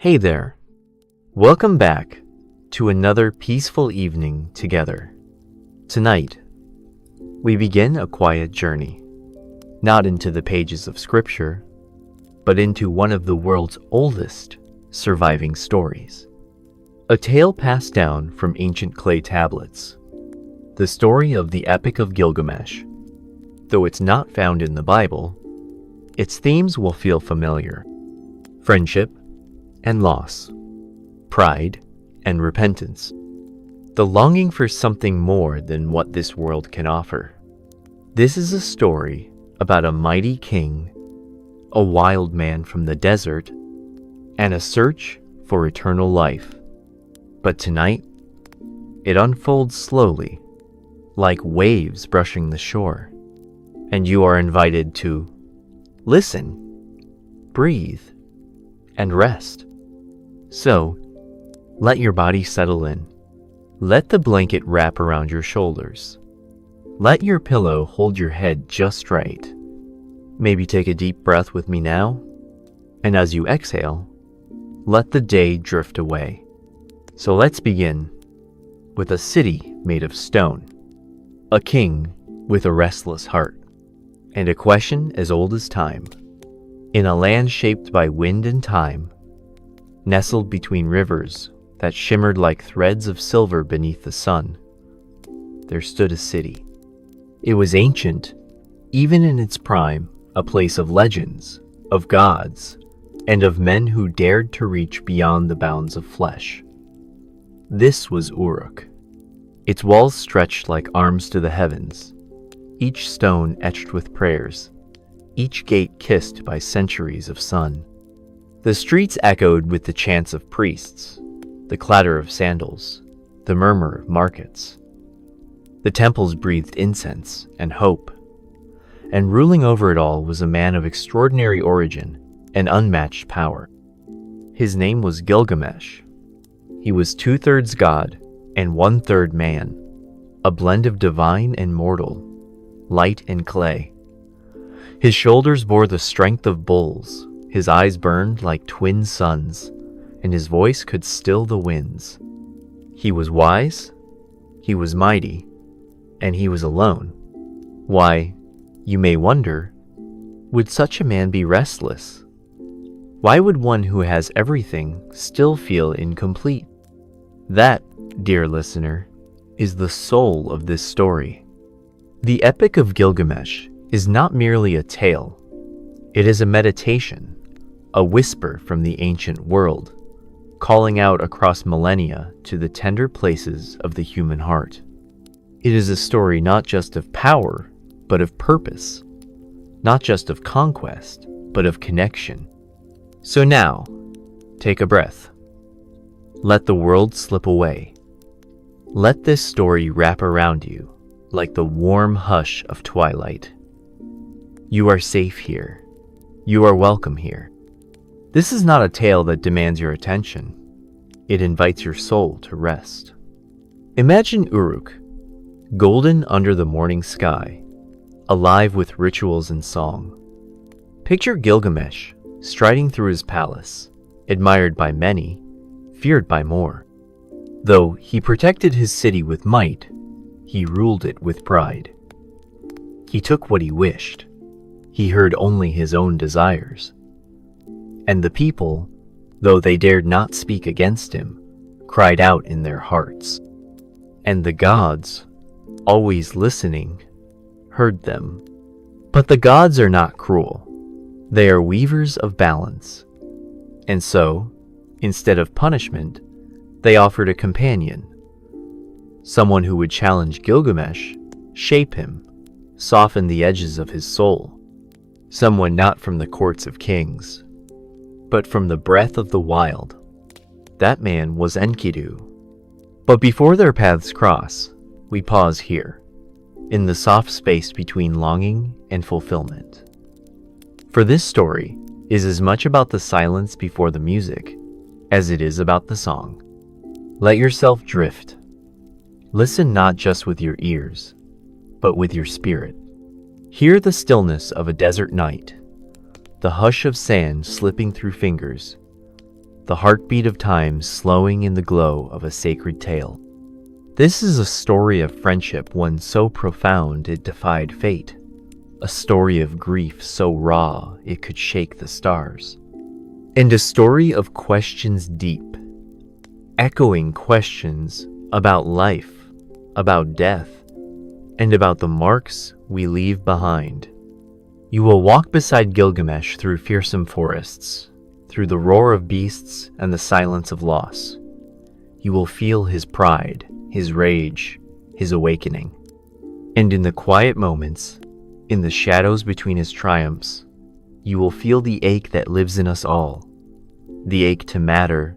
Hey there. Welcome back to another peaceful evening together. Tonight, we begin a quiet journey, not into the pages of scripture, but into one of the world's oldest surviving stories. A tale passed down from ancient clay tablets, the story of the Epic of Gilgamesh. Though it's not found in the Bible, its themes will feel familiar. Friendship and loss, pride and repentance, the longing for something more than what this world can offer. This is a story about a mighty king, a wild man from the desert, and a search for eternal life. But tonight, it unfolds slowly, like waves brushing the shore, and you are invited to listen, breathe, and rest. So, let your body settle in. Let the blanket wrap around your shoulders. Let your pillow hold your head just right. Maybe take a deep breath with me now, and as you exhale, let the day drift away. So let's begin with a city made of stone, a king with a restless heart, and a question as old as time. In a land shaped by wind and time, nestled between rivers that shimmered like threads of silver beneath the sun, there stood a city. It was ancient, even in its prime, a place of legends, of gods, and of men who dared to reach beyond the bounds of flesh. This was Uruk. Its walls stretched like arms to the heavens, each stone etched with prayers, each gate kissed by centuries of sun. The streets echoed with the chants of priests, the clatter of sandals, the murmur of markets. The temples breathed incense and hope, and ruling over it all was a man of extraordinary origin and unmatched power. His name was Gilgamesh. He was 2/3 god and 1/3 man, a blend of divine and mortal, light and clay. His shoulders bore the strength of bulls, his eyes burned like twin suns, and his voice could still the winds. He was wise, he was mighty, and he was alone. Why, you may wonder, would such a man be restless? Why would one who has everything still feel incomplete? That, dear listener, is the soul of this story. The Epic of Gilgamesh is not merely a tale. It is a meditation, a whisper from the ancient world, calling out across millennia to the tender places of the human heart. It is a story not just of power, but of purpose, not just of conquest, but of connection. So now, take a breath. Let the world slip away. Let this story wrap around you like the warm hush of twilight. You are safe here. You are welcome here. This is not a tale that demands your attention. It invites your soul to rest. Imagine Uruk, golden under the morning sky, alive with rituals and song. Picture Gilgamesh striding through his palace, admired by many, feared by more. Though he protected his city with might, he ruled it with pride. He took what he wished. He heard only his own desires. And the people, though they dared not speak against him, cried out in their hearts. And the gods, always listening, heard them. But the gods are not cruel. They are weavers of balance. And so, instead of punishment, they offered a companion, someone who would challenge Gilgamesh, shape him, soften the edges of his soul. Someone not from the courts of kings, but from the breath of the wild. That man was Enkidu. But before their paths cross, we pause here, in the soft space between longing and fulfillment. For this story is as much about the silence before the music as it is about the song. Let yourself drift. Listen not just with your ears, but with your spirit. Hear the stillness of a desert night, the hush of sand slipping through fingers, the heartbeat of time slowing in the glow of a sacred tale. This is a story of friendship, one so profound it defied fate. A story of grief so raw it could shake the stars. And a story of questions deep, echoing questions about life, about death, and about the marks we leave behind. You will walk beside Gilgamesh through fearsome forests, through the roar of beasts and the silence of loss. You will feel his pride, his rage, his awakening. And in the quiet moments, in the shadows between his triumphs, you will feel the ache that lives in us all. The ache to matter,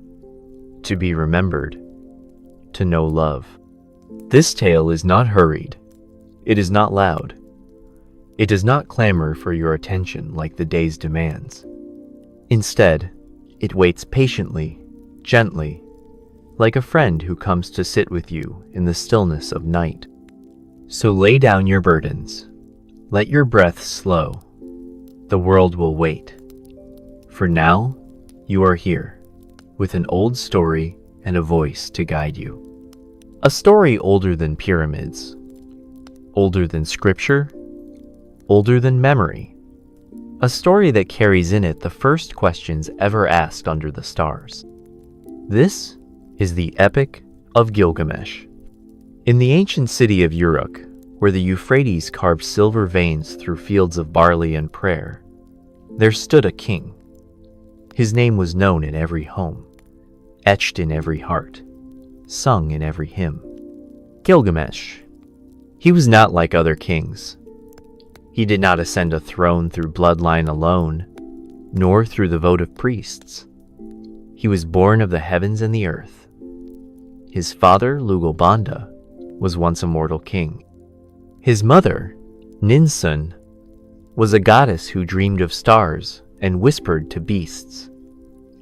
to be remembered, to know love. This tale is not hurried. It is not loud. It does not clamor for your attention like the day's demands. Instead, it waits patiently, gently, like a friend who comes to sit with you in the stillness of night. So lay down your burdens. Let your breath slow. The world will wait. For now, you are here, with an old story and a voice to guide you. A story older than pyramids, older than scripture, older than memory. A story that carries in it the first questions ever asked under the stars. This is the Epic of Gilgamesh. In the ancient city of Uruk, where the Euphrates carved silver veins through fields of barley and prayer, there stood a king. His name was known in every home, etched in every heart, sung in every hymn. Gilgamesh. He was not like other kings. He did not ascend a throne through bloodline alone, nor through the vote of priests. He was born of the heavens and the earth. His father, Lugalbanda, was once a mortal king. His mother, Ninsun, was a goddess who dreamed of stars and whispered to beasts.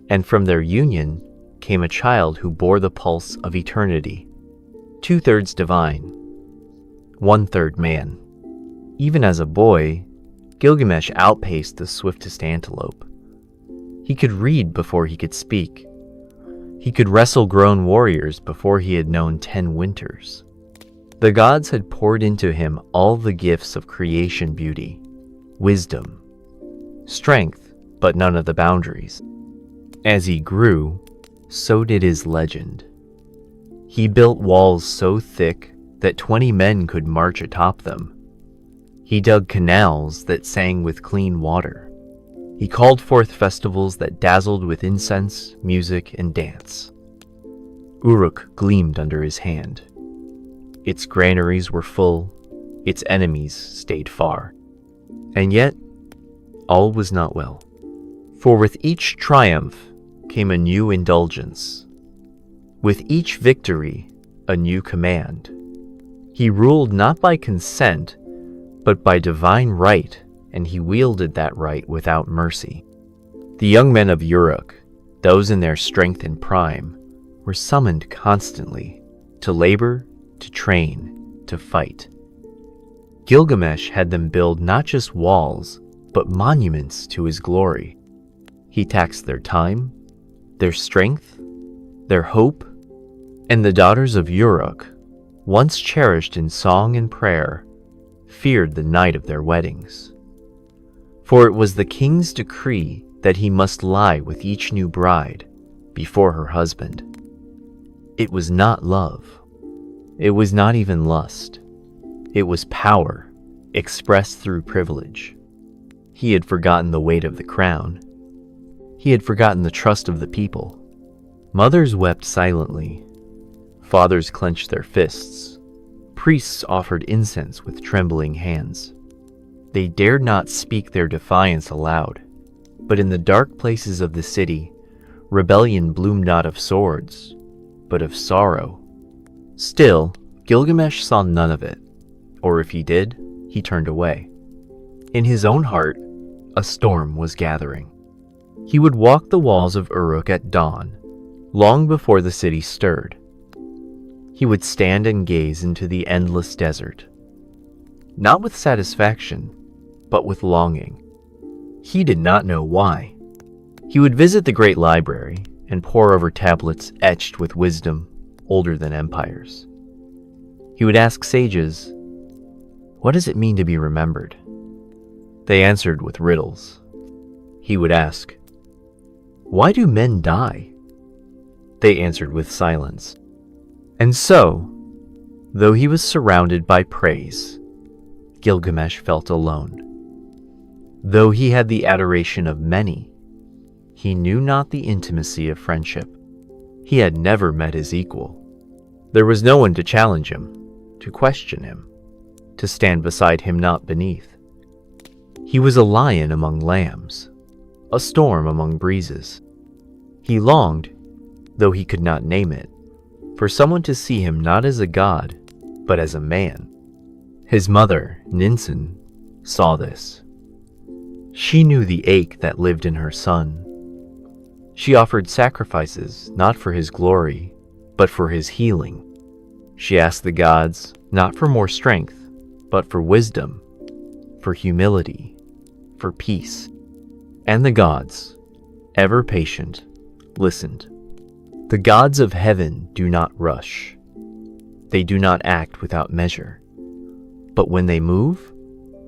And from their union came a child who bore the pulse of eternity, 2/3 divine, 1/3 man. Even as a boy, Gilgamesh outpaced the swiftest antelope. He could read before he could speak. He could wrestle grown warriors before he had known 10 winters. The gods had poured into him all the gifts of creation beauty, wisdom, strength, but none of the boundaries. As he grew, so did his legend. He built walls so thick that 20 men could march atop them. He dug canals that sang with clean water. He called forth festivals that dazzled with incense, music, and dance. Uruk gleamed under his hand. Its granaries were full, its enemies stayed far. And yet, all was not well. For with each triumph came a new indulgence. With each victory, a new command. He ruled not by consent, but by divine right, and he wielded that right without mercy. The young men of Uruk, those in their strength and prime, were summoned constantly to labor, to train, to fight. Gilgamesh had them build not just walls, but monuments to his glory. He taxed their time, their strength, their hope, and the daughters of Uruk, once cherished in song and prayer, feared the night of their weddings. For it was the king's decree that he must lie with each new bride before her husband. It was not love. It was not even lust. It was power, expressed through privilege. He had forgotten the weight of the crown. He had forgotten the trust of the people. Mothers wept silently. Fathers clenched their fists. Priests offered incense with trembling hands. They dared not speak their defiance aloud, but in the dark places of the city, rebellion bloomed not of swords, but of sorrow. Still, Gilgamesh saw none of it, or if he did, he turned away. In his own heart, a storm was gathering. He would walk the walls of Uruk at dawn, long before the city stirred. He would stand and gaze into the endless desert, not with satisfaction, but with longing. He did not know why. He would visit the great library and pore over tablets etched with wisdom older than empires. He would ask sages, "What does it mean to be remembered?" They answered with riddles. He would ask, "Why do men die?" They answered with silence. And so, though he was surrounded by praise, Gilgamesh felt alone. Though he had the adoration of many, he knew not the intimacy of friendship. He had never met his equal. There was no one to challenge him, to question him, to stand beside him, not beneath. He was a lion among lambs, a storm among breezes. He longed, though he could not name it, for someone to see him not as a god, but as a man. His mother, Ninsen, saw this. She knew the ache that lived in her son. She offered sacrifices not for his glory, but for his healing. She asked the gods not for more strength, but for wisdom, for humility, for peace. And the gods, ever patient, listened. The gods of heaven do not rush. They do not act without measure. But when they move,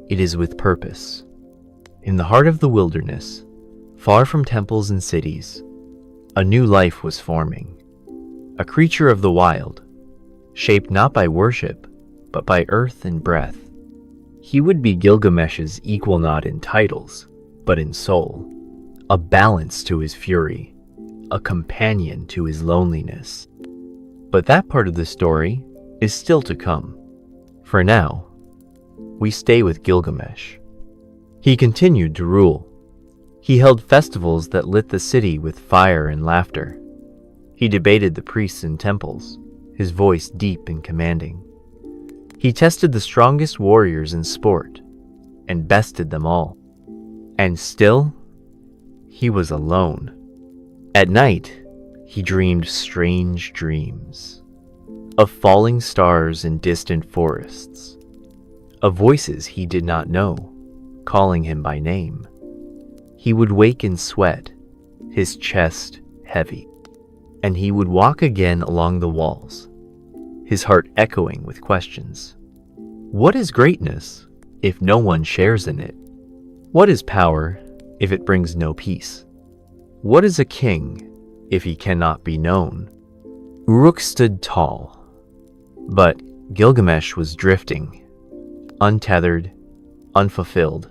it is with purpose. In the heart of the wilderness, far from temples and cities, a new life was forming. A creature of the wild, shaped not by worship, but by earth and breath. He would be Gilgamesh's equal not in titles, but in soul, a balance to his fury, a companion to his loneliness. But that part of the story is still to come. For now, we stay with Gilgamesh. He continued to rule. He held festivals that lit the city with fire and laughter. He debated the priests in temples, his voice deep and commanding. He tested the strongest warriors in sport and bested them all. And still, he was alone. At night, he dreamed strange dreams of falling stars in distant forests, of voices he did not know, calling him by name. He would wake in sweat, his chest heavy, and he would walk again along the walls, his heart echoing with questions. What is greatness if no one shares in it? What is power if it brings no peace? What is a king if he cannot be known? Uruk stood tall, but Gilgamesh was drifting, untethered, unfulfilled.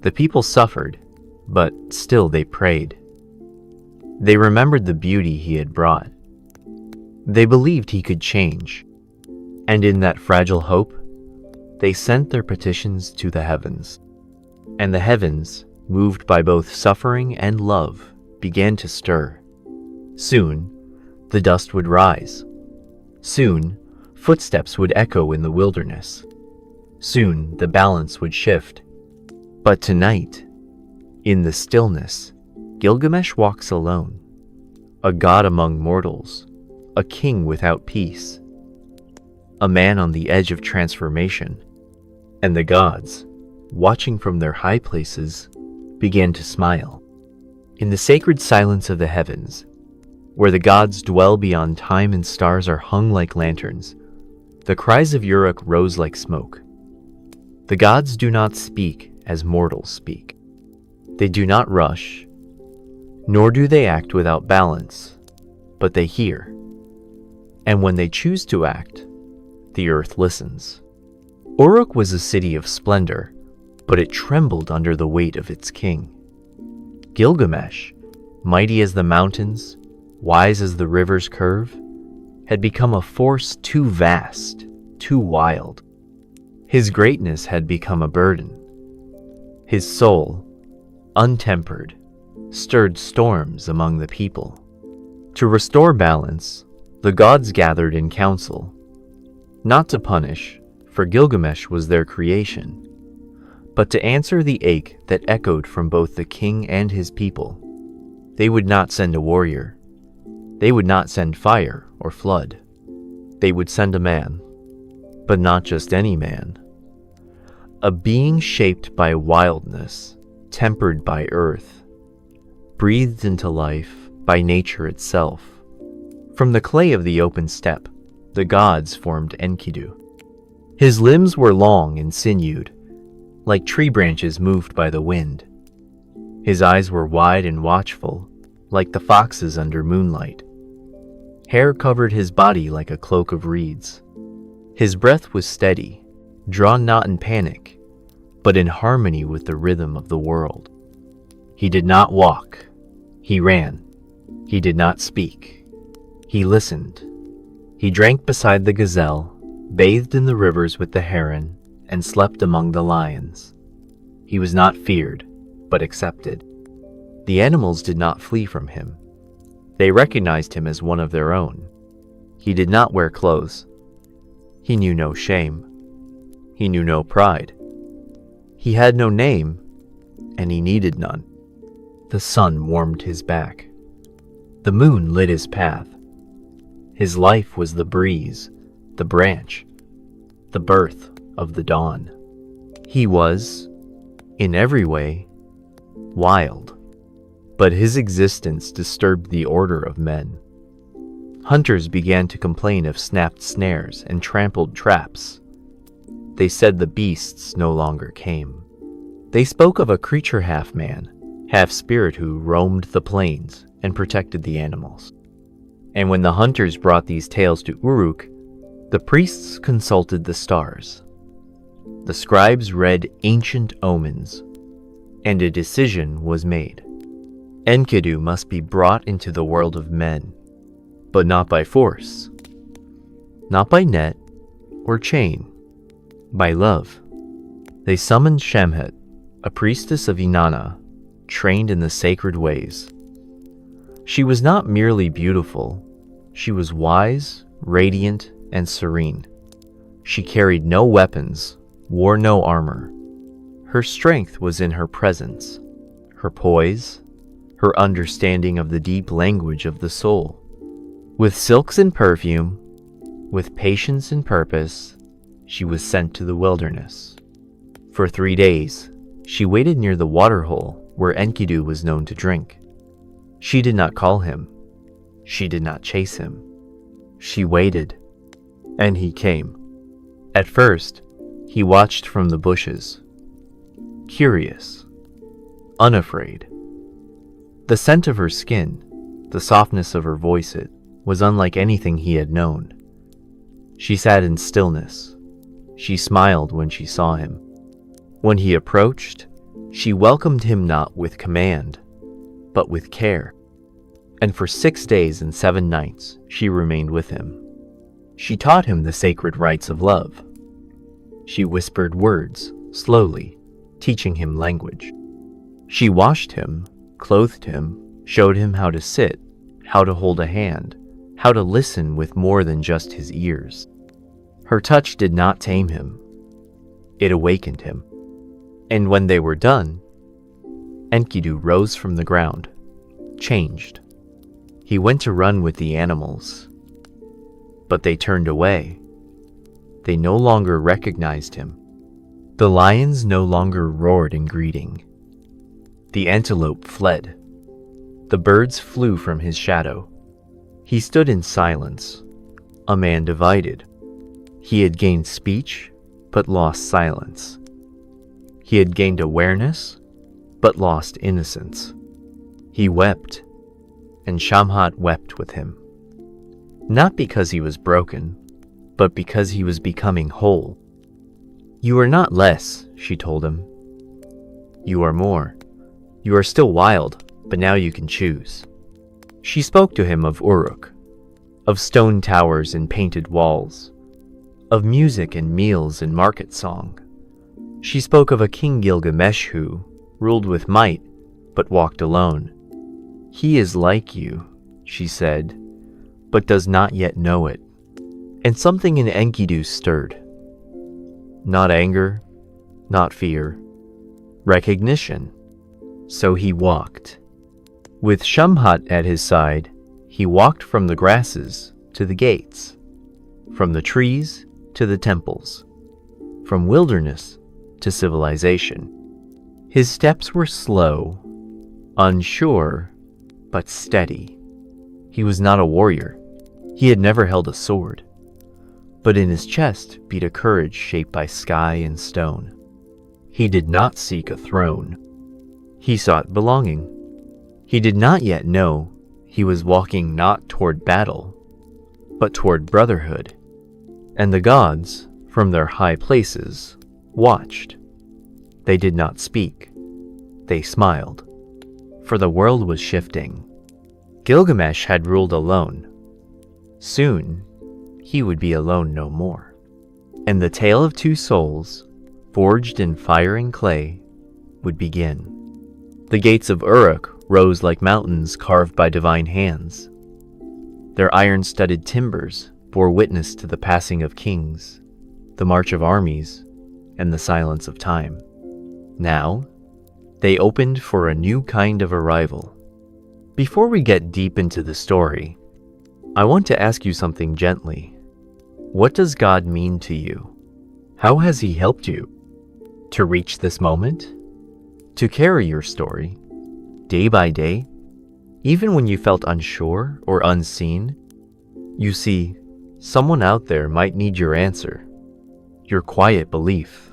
The people suffered, but still they prayed. They remembered the beauty he had brought. They believed he could change, and in that fragile hope, they sent their petitions to the heavens. And the heavens, moved by both suffering and love, began to stir. Soon, the dust would rise. Soon, footsteps would echo in the wilderness. Soon, the balance would shift. But tonight, in the stillness, Gilgamesh walks alone, a god among mortals, a king without peace, a man on the edge of transformation. And the gods, watching from their high places, began to smile. In the sacred silence of the heavens, where the gods dwell beyond time and stars are hung like lanterns, the cries of Uruk rose like smoke. The gods do not speak as mortals speak. They do not rush, nor do they act without balance, but they hear. And when they choose to act, the earth listens. Uruk was a city of splendor, but it trembled under the weight of its king. Gilgamesh, mighty as the mountains, wise as the river's curve, had become a force too vast, too wild. His greatness had become a burden. His soul, untempered, stirred storms among the people. To restore balance, the gods gathered in council, not to punish, for Gilgamesh was their creation, but to answer the ache that echoed from both the king and his people. They would not send a warrior. They would not send fire or flood. They would send a man, but not just any man. A being shaped by wildness, tempered by earth, breathed into life by nature itself. From the clay of the open steppe, the gods formed Enkidu. His limbs were long and sinewed, like tree branches moved by the wind. His eyes were wide and watchful, like the fox's under moonlight. Hair covered his body like a cloak of reeds. His breath was steady, drawn not in panic, but in harmony with the rhythm of the world. He did not walk. He ran. He did not speak. He listened. He drank beside the gazelle, bathed in the rivers with the heron, and slept among the lions. He was not feared, but accepted. The animals did not flee from him. They recognized him as one of their own. He did not wear clothes. He knew no shame. He knew no pride. He had no name, and he needed none. The sun warmed his back. The moon lit his path. His life was the breeze, the branch, the birth of the dawn. He was, in every way, wild, but his existence disturbed the order of men. Hunters began to complain of snapped snares and trampled traps. They said the beasts no longer came. They spoke of a creature half man, half spirit who roamed the plains and protected the animals. And when the hunters brought these tales to Uruk, the priests consulted the stars. The scribes read ancient omens, and a decision was made. Enkidu must be brought into the world of men, but not by force, not by net or chain, by love. They summoned Shamhat, a priestess of Inanna, trained in the sacred ways. She was not merely beautiful, she was wise, radiant, and serene. She carried no weapons, wore no armor. Her strength was in her presence, her poise, her understanding of the deep language of the soul. With silks and perfume, with patience and purpose, she was sent to the wilderness. For 3 days, she waited near the waterhole where Enkidu was known to drink. She did not call him. She did not chase him. She waited, and he came. At first, he watched from the bushes, curious, unafraid. The scent of her skin, the softness of her voice, it was unlike anything he had known. She sat in stillness. She smiled when she saw him. When he approached, she welcomed him not with command, but with care. And for 6 days and 7 nights, she remained with him. She taught him the sacred rites of love. She whispered words, slowly, teaching him language. She washed him, clothed him, showed him how to sit, how to hold a hand, how to listen with more than just his ears. Her touch did not tame him. It awakened him. And when they were done, Enkidu rose from the ground, changed. He went to run with the animals, but they turned away. They no longer recognized him. The lions no longer roared in greeting. The antelope fled. The birds flew from his shadow. He stood in silence, a man divided. He had gained speech, but lost silence. He had gained awareness, but lost innocence. He wept, and Shamhat wept with him. Not because he was broken, but because he was becoming whole. "You are not less," she told him. "You are more. You are still wild, but now you can choose." She spoke to him of Uruk, of stone towers and painted walls, of music and meals and market song. She spoke of a king Gilgamesh who ruled with might, but walked alone. "He is like you," she said, "but does not yet know it." And something in Enkidu stirred. Not anger, not fear, recognition. So he walked. With Shamhat at his side, he walked from the grasses to the gates, from the trees to the temples, from wilderness to civilization. His steps were slow, unsure, but steady. He was not a warrior. He had never held a sword. But in his chest beat a courage shaped by sky and stone. He did not seek a throne. He sought belonging. He did not yet know he was walking not toward battle, but toward brotherhood. And the gods, from their high places, watched. They did not speak. They smiled. For the world was shifting. Gilgamesh had ruled alone. Soon, he would be alone no more. And the tale of two souls, forged in fire and clay, would begin. The gates of Uruk rose like mountains carved by divine hands. Their iron-studded timbers bore witness to the passing of kings, the march of armies, and the silence of time. Now, they opened for a new kind of arrival. Before we get deep into the story, I want to ask you something gently. What does God mean to you? How has He helped you to reach this moment? To carry your story, day by day, even when you felt unsure or unseen? You see, someone out there might need your answer, your quiet belief,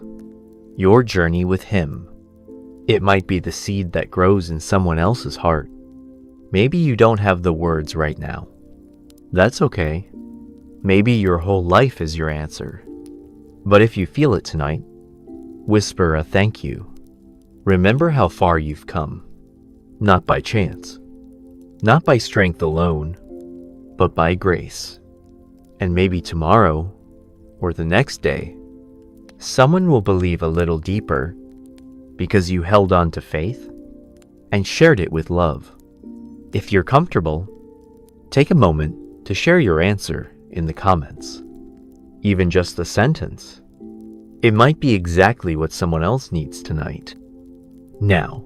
your journey with Him. It might be the seed that grows in someone else's heart. Maybe you don't have the words right now. That's okay. Maybe your whole life is your answer. But if you feel it tonight, whisper a thank you. Remember how far you've come. Not by chance. Not by strength alone, but by grace. And maybe tomorrow, or the next day, someone will believe a little deeper because you held on to faith and shared it with love. If you're comfortable, take a moment to share your answer in the comments. Even just a sentence. It might be exactly what someone else needs tonight. Now,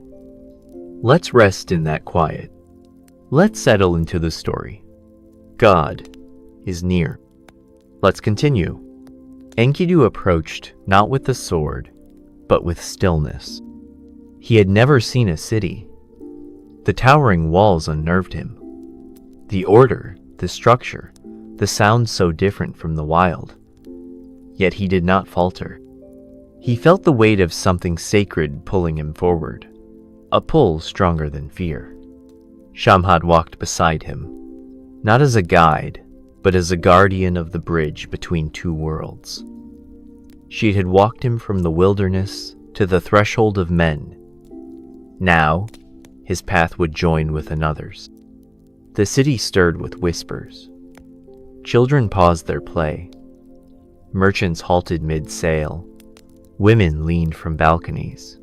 let's rest in that quiet. Let's settle into the story. God is near. Let's continue. Enkidu approached not with the sword, but with stillness. He had never seen a city. The towering walls unnerved him. The order, the structure, the sound so different from the wild. Yet he did not falter. He felt the weight of something sacred pulling him forward, a pull stronger than fear. Shamhat walked beside him, not as a guide, but as a guardian of the bridge between two worlds. She had walked him from the wilderness to the threshold of men. Now, his path would join with another's. The city stirred with whispers. Children paused their play. Merchants halted mid-sail. Women leaned from balconies.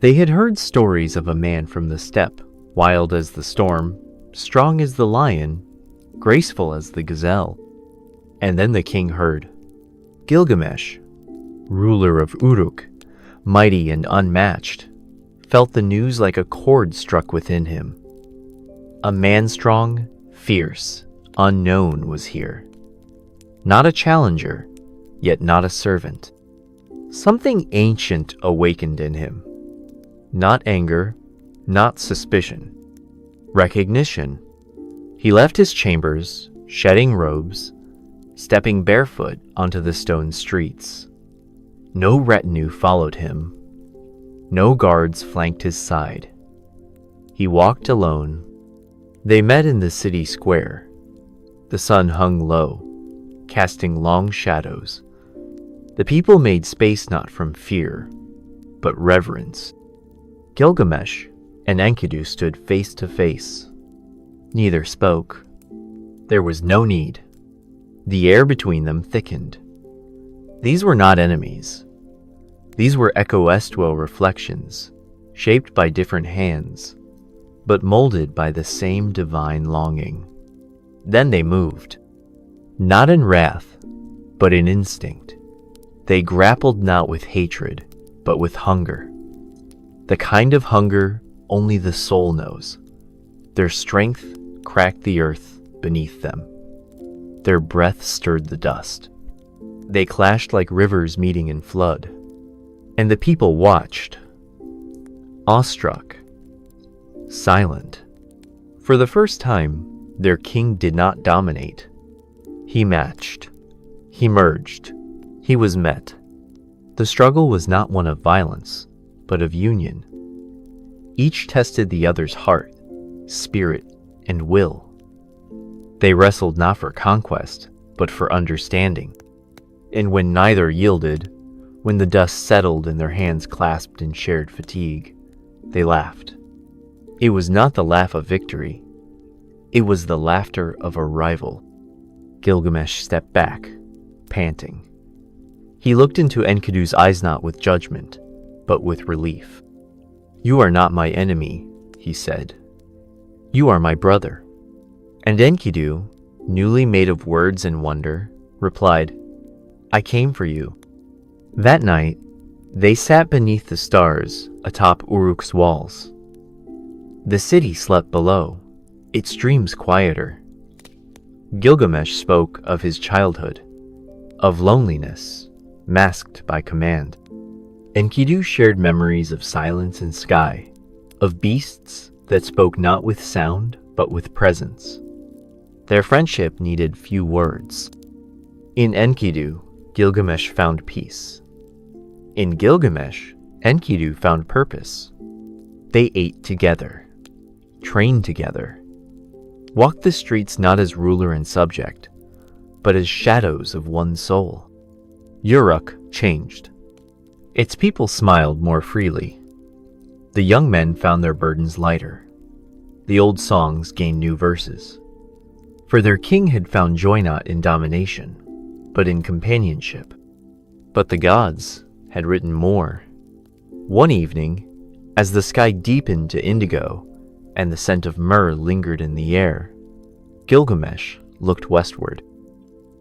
They had heard stories of a man from the steppe, wild as the storm, strong as the lion, graceful as the gazelle. And then the king heard. Gilgamesh, ruler of Uruk, mighty and unmatched, felt the news like a chord struck within him. A man strong, fierce, unknown was here. Not a challenger, yet not a servant. Something ancient awakened in him. Not anger, not suspicion. Recognition. He left his chambers, shedding robes, stepping barefoot onto the stone streets. No retinue followed him. No guards flanked his side. He walked alone. They met in the city square. The sun hung low, casting long shadows. The people made space not from fear, but reverence. Gilgamesh and Enkidu stood face to face. Neither spoke. There was no need. The air between them thickened. These were not enemies. These were echo-estual reflections, shaped by different hands, but molded by the same divine longing. Then they moved, not in wrath, but in instinct. They grappled not with hatred, but with hunger. The kind of hunger only the soul knows. Their strength cracked the earth beneath them. Their breath stirred the dust. They clashed like rivers meeting in flood. And the people watched, awestruck, silent. For the first time, Their king did not dominate. He matched. He merged. He was met. The struggle was not one of violence, but of union. Each tested the other's heart, spirit, and will. They wrestled not for conquest, but for understanding. And when neither yielded, when the dust settled and their hands clasped in shared fatigue, they laughed. It was not the laugh of victory. It was the laughter of a rival. Gilgamesh stepped back, panting. He looked into Enkidu's eyes not with judgment, but with relief. "You are not my enemy," he said. "You are my brother." And Enkidu, newly made of words and wonder, replied, "I came for you." That night, they sat beneath the stars atop Uruk's walls. The city slept below, its dreams quieter. Gilgamesh spoke of his childhood, of loneliness, masked by command. Enkidu shared memories of silence and sky, of beasts that spoke not with sound, but with presence. Their friendship needed few words. In Enkidu, Gilgamesh found peace. In Gilgamesh, Enkidu found purpose. They ate together, trained together, walked the streets not as ruler and subject, but as shadows of one soul. Uruk changed. Its people smiled more freely. The young men found their burdens lighter. The old songs gained new verses. For their king had found joy not in domination, but in companionship. But the gods had written more. One evening, as the sky deepened to indigo and the scent of myrrh lingered in the air, Gilgamesh looked westward.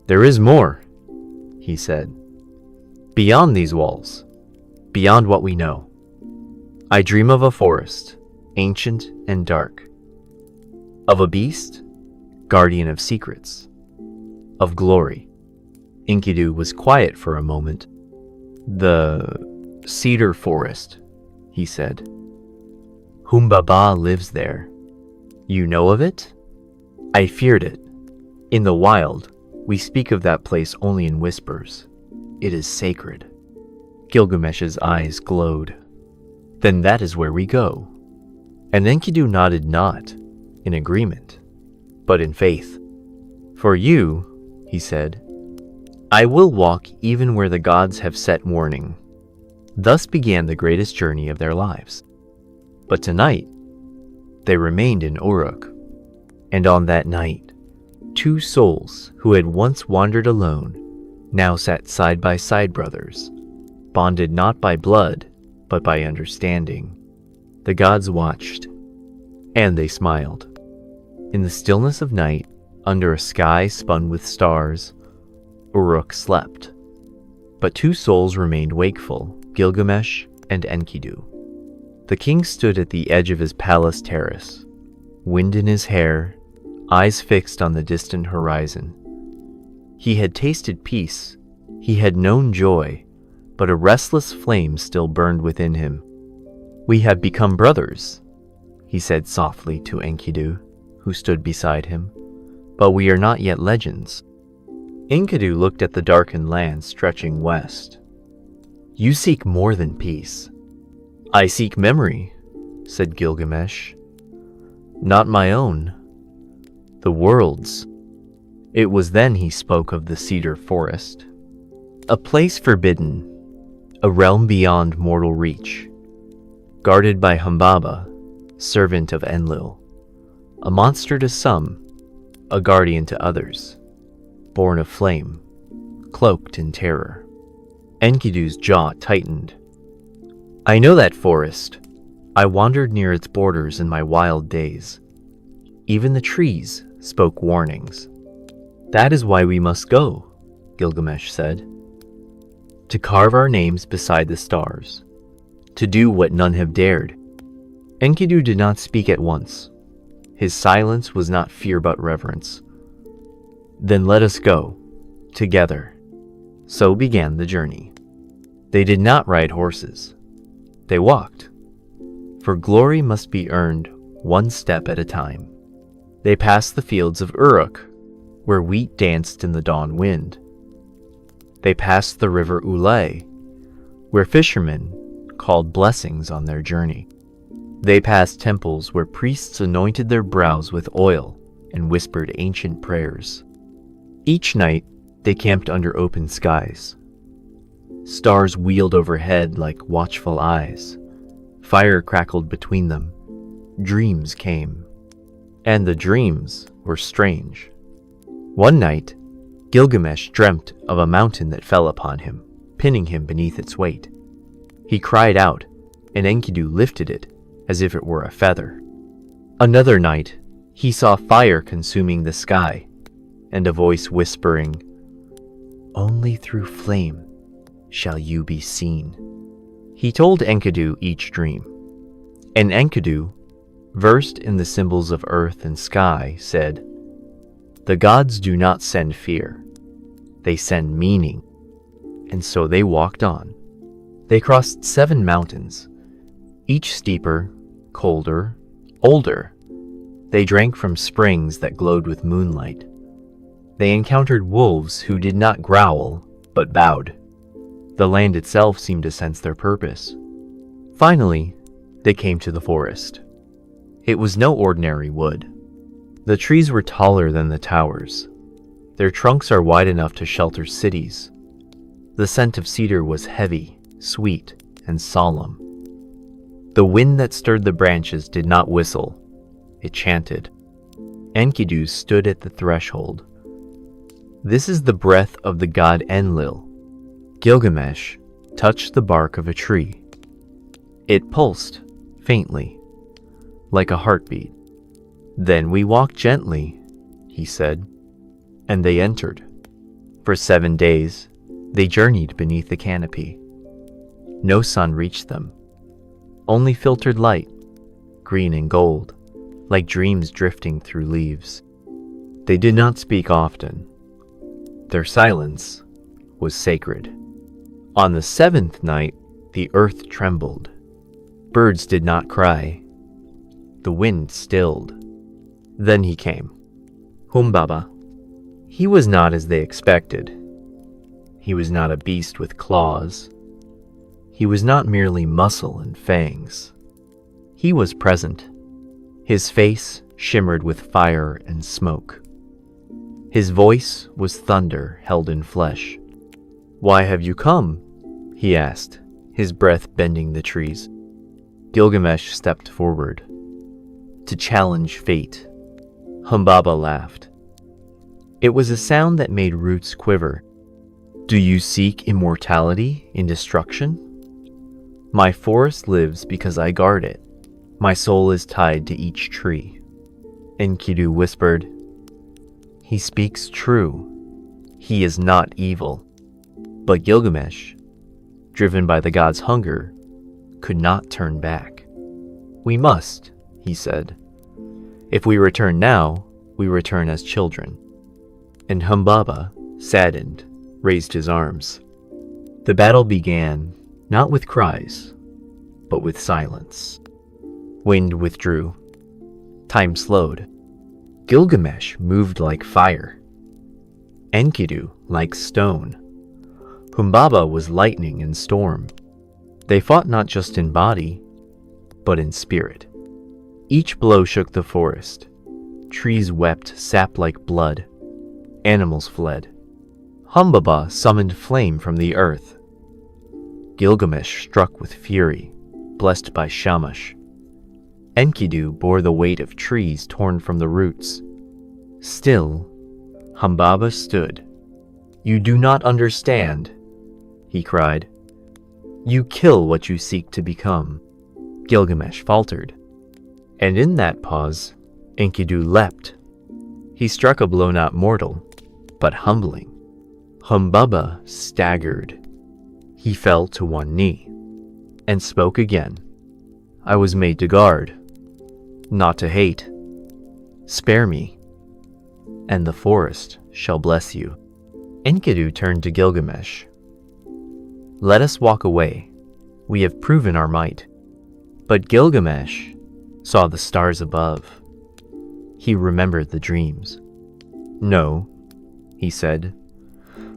"There is more," he said. "Beyond these walls, beyond what we know. I dream of a forest, ancient and dark. Of a beast, guardian of secrets. Of glory." Enkidu was quiet for a moment. "The cedar forest," he said. "Humbaba lives there. You know of it?" "I feared it. In the wild, we speak of that place only in whispers. It is sacred." Gilgamesh's eyes glowed. "Then that is where we go." And Enkidu nodded not in agreement, but in faith. "For you," he said, "I will walk even where the gods have set warning." Thus began the greatest journey of their lives. But tonight, they remained in Uruk. And on that night, two souls who had once wandered alone now sat side by side, brothers, bonded not by blood, but by understanding. The gods watched, and they smiled. In the stillness of night, under a sky spun with stars, Uruk slept. But two souls remained wakeful, Gilgamesh and Enkidu. The king stood at the edge of his palace terrace, wind in his hair, eyes fixed on the distant horizon. He had tasted peace, he had known joy, but a restless flame still burned within him. "We have become brothers," he said softly to Enkidu, who stood beside him, "but we are not yet legends." Enkidu looked at the darkened land stretching west. "You seek more than peace." "I seek memory," said Gilgamesh. "Not my own, the world's." It was then he spoke of the cedar forest. A place forbidden, a realm beyond mortal reach, guarded by Humbaba, servant of Enlil, a monster to some, a guardian to others, born of flame, cloaked in terror. Enkidu's jaw tightened. "I know that forest. I wandered near its borders in my wild days. Even the trees spoke warnings." "That is why we must go," Gilgamesh said. "To carve our names beside the stars, to do what none have dared." Enkidu did not speak at once. His silence was not fear but reverence. "Then let us go, together." So began the journey. They did not ride horses. They walked, for glory must be earned one step at a time. They passed the fields of Uruk, where wheat danced in the dawn wind. They passed the river Ulay, where fishermen called blessings on their journey. They passed temples where priests anointed their brows with oil and whispered ancient prayers. Each night, they camped under open skies. Stars wheeled overhead like watchful eyes. Fire crackled between them. Dreams came. And the dreams were strange. One night, Gilgamesh dreamt of a mountain that fell upon him, pinning him beneath its weight. He cried out, and Enkidu lifted it as if it were a feather. Another night, he saw fire consuming the sky, and a voice whispering, "Only through flame shall you be seen." He told Enkidu each dream, and Enkidu, versed in the symbols of earth and sky, said, "The gods do not send fear, they send meaning." And so they walked on. They crossed 7 mountains, each steeper, colder, older. They drank from springs that glowed with moonlight. They encountered wolves who did not growl, but bowed. The land itself seemed to sense their purpose. Finally, they came to the forest. It was no ordinary wood. The trees were taller than the towers. Their trunks are wide enough to shelter cities. The scent of cedar was heavy, sweet, and solemn. The wind that stirred the branches did not whistle. It chanted. Enkidu stood at the threshold. "This is the breath of the god Enlil." Gilgamesh touched the bark of a tree. It pulsed, faintly, like a heartbeat. "Then we walk gently," he said, and they entered. For 7 days, they journeyed beneath the canopy. No sun reached them. Only filtered light, green and gold, like dreams drifting through leaves. They did not speak often. Their silence was sacred. On the 7th night, the earth trembled. Birds did not cry. The wind stilled. Then he came. Humbaba. He was not as they expected. He was not a beast with claws. He was not merely muscle and fangs. He was present. His face shimmered with fire and smoke. His voice was thunder held in flesh. "Why have you come?" he asked, his breath bending the trees. Gilgamesh stepped forward. "To challenge fate." Humbaba laughed. It was a sound that made roots quiver. "Do you seek immortality in destruction? My forest lives because I guard it. My soul is tied to each tree." Enkidu whispered, "He speaks true. He is not evil." But Gilgamesh, driven by the god's hunger, could not turn back. "We must," he said. "If we return now, we return as children." And Humbaba, saddened, raised his arms. The battle began, not with cries, but with silence. Wind withdrew. Time slowed. Gilgamesh moved like fire. Enkidu like stone. Humbaba was lightning and storm. They fought not just in body, but in spirit. Each blow shook the forest. Trees wept sap like blood. Animals fled. Humbaba summoned flame from the earth. Gilgamesh struck with fury, blessed by Shamash. Enkidu bore the weight of trees torn from the roots. Still, Humbaba stood. "You do not understand," he cried. "You kill what you seek to become." Gilgamesh faltered. And in that pause, Enkidu leapt. He struck a blow not mortal, but humbling. Humbaba staggered. He fell to one knee, and spoke again. "I was made to guard, not to hate. Spare me, and the forest shall bless you." Enkidu turned to Gilgamesh. "Let us walk away. We have proven our might." But Gilgamesh saw the stars above. He remembered the dreams. "No," he said.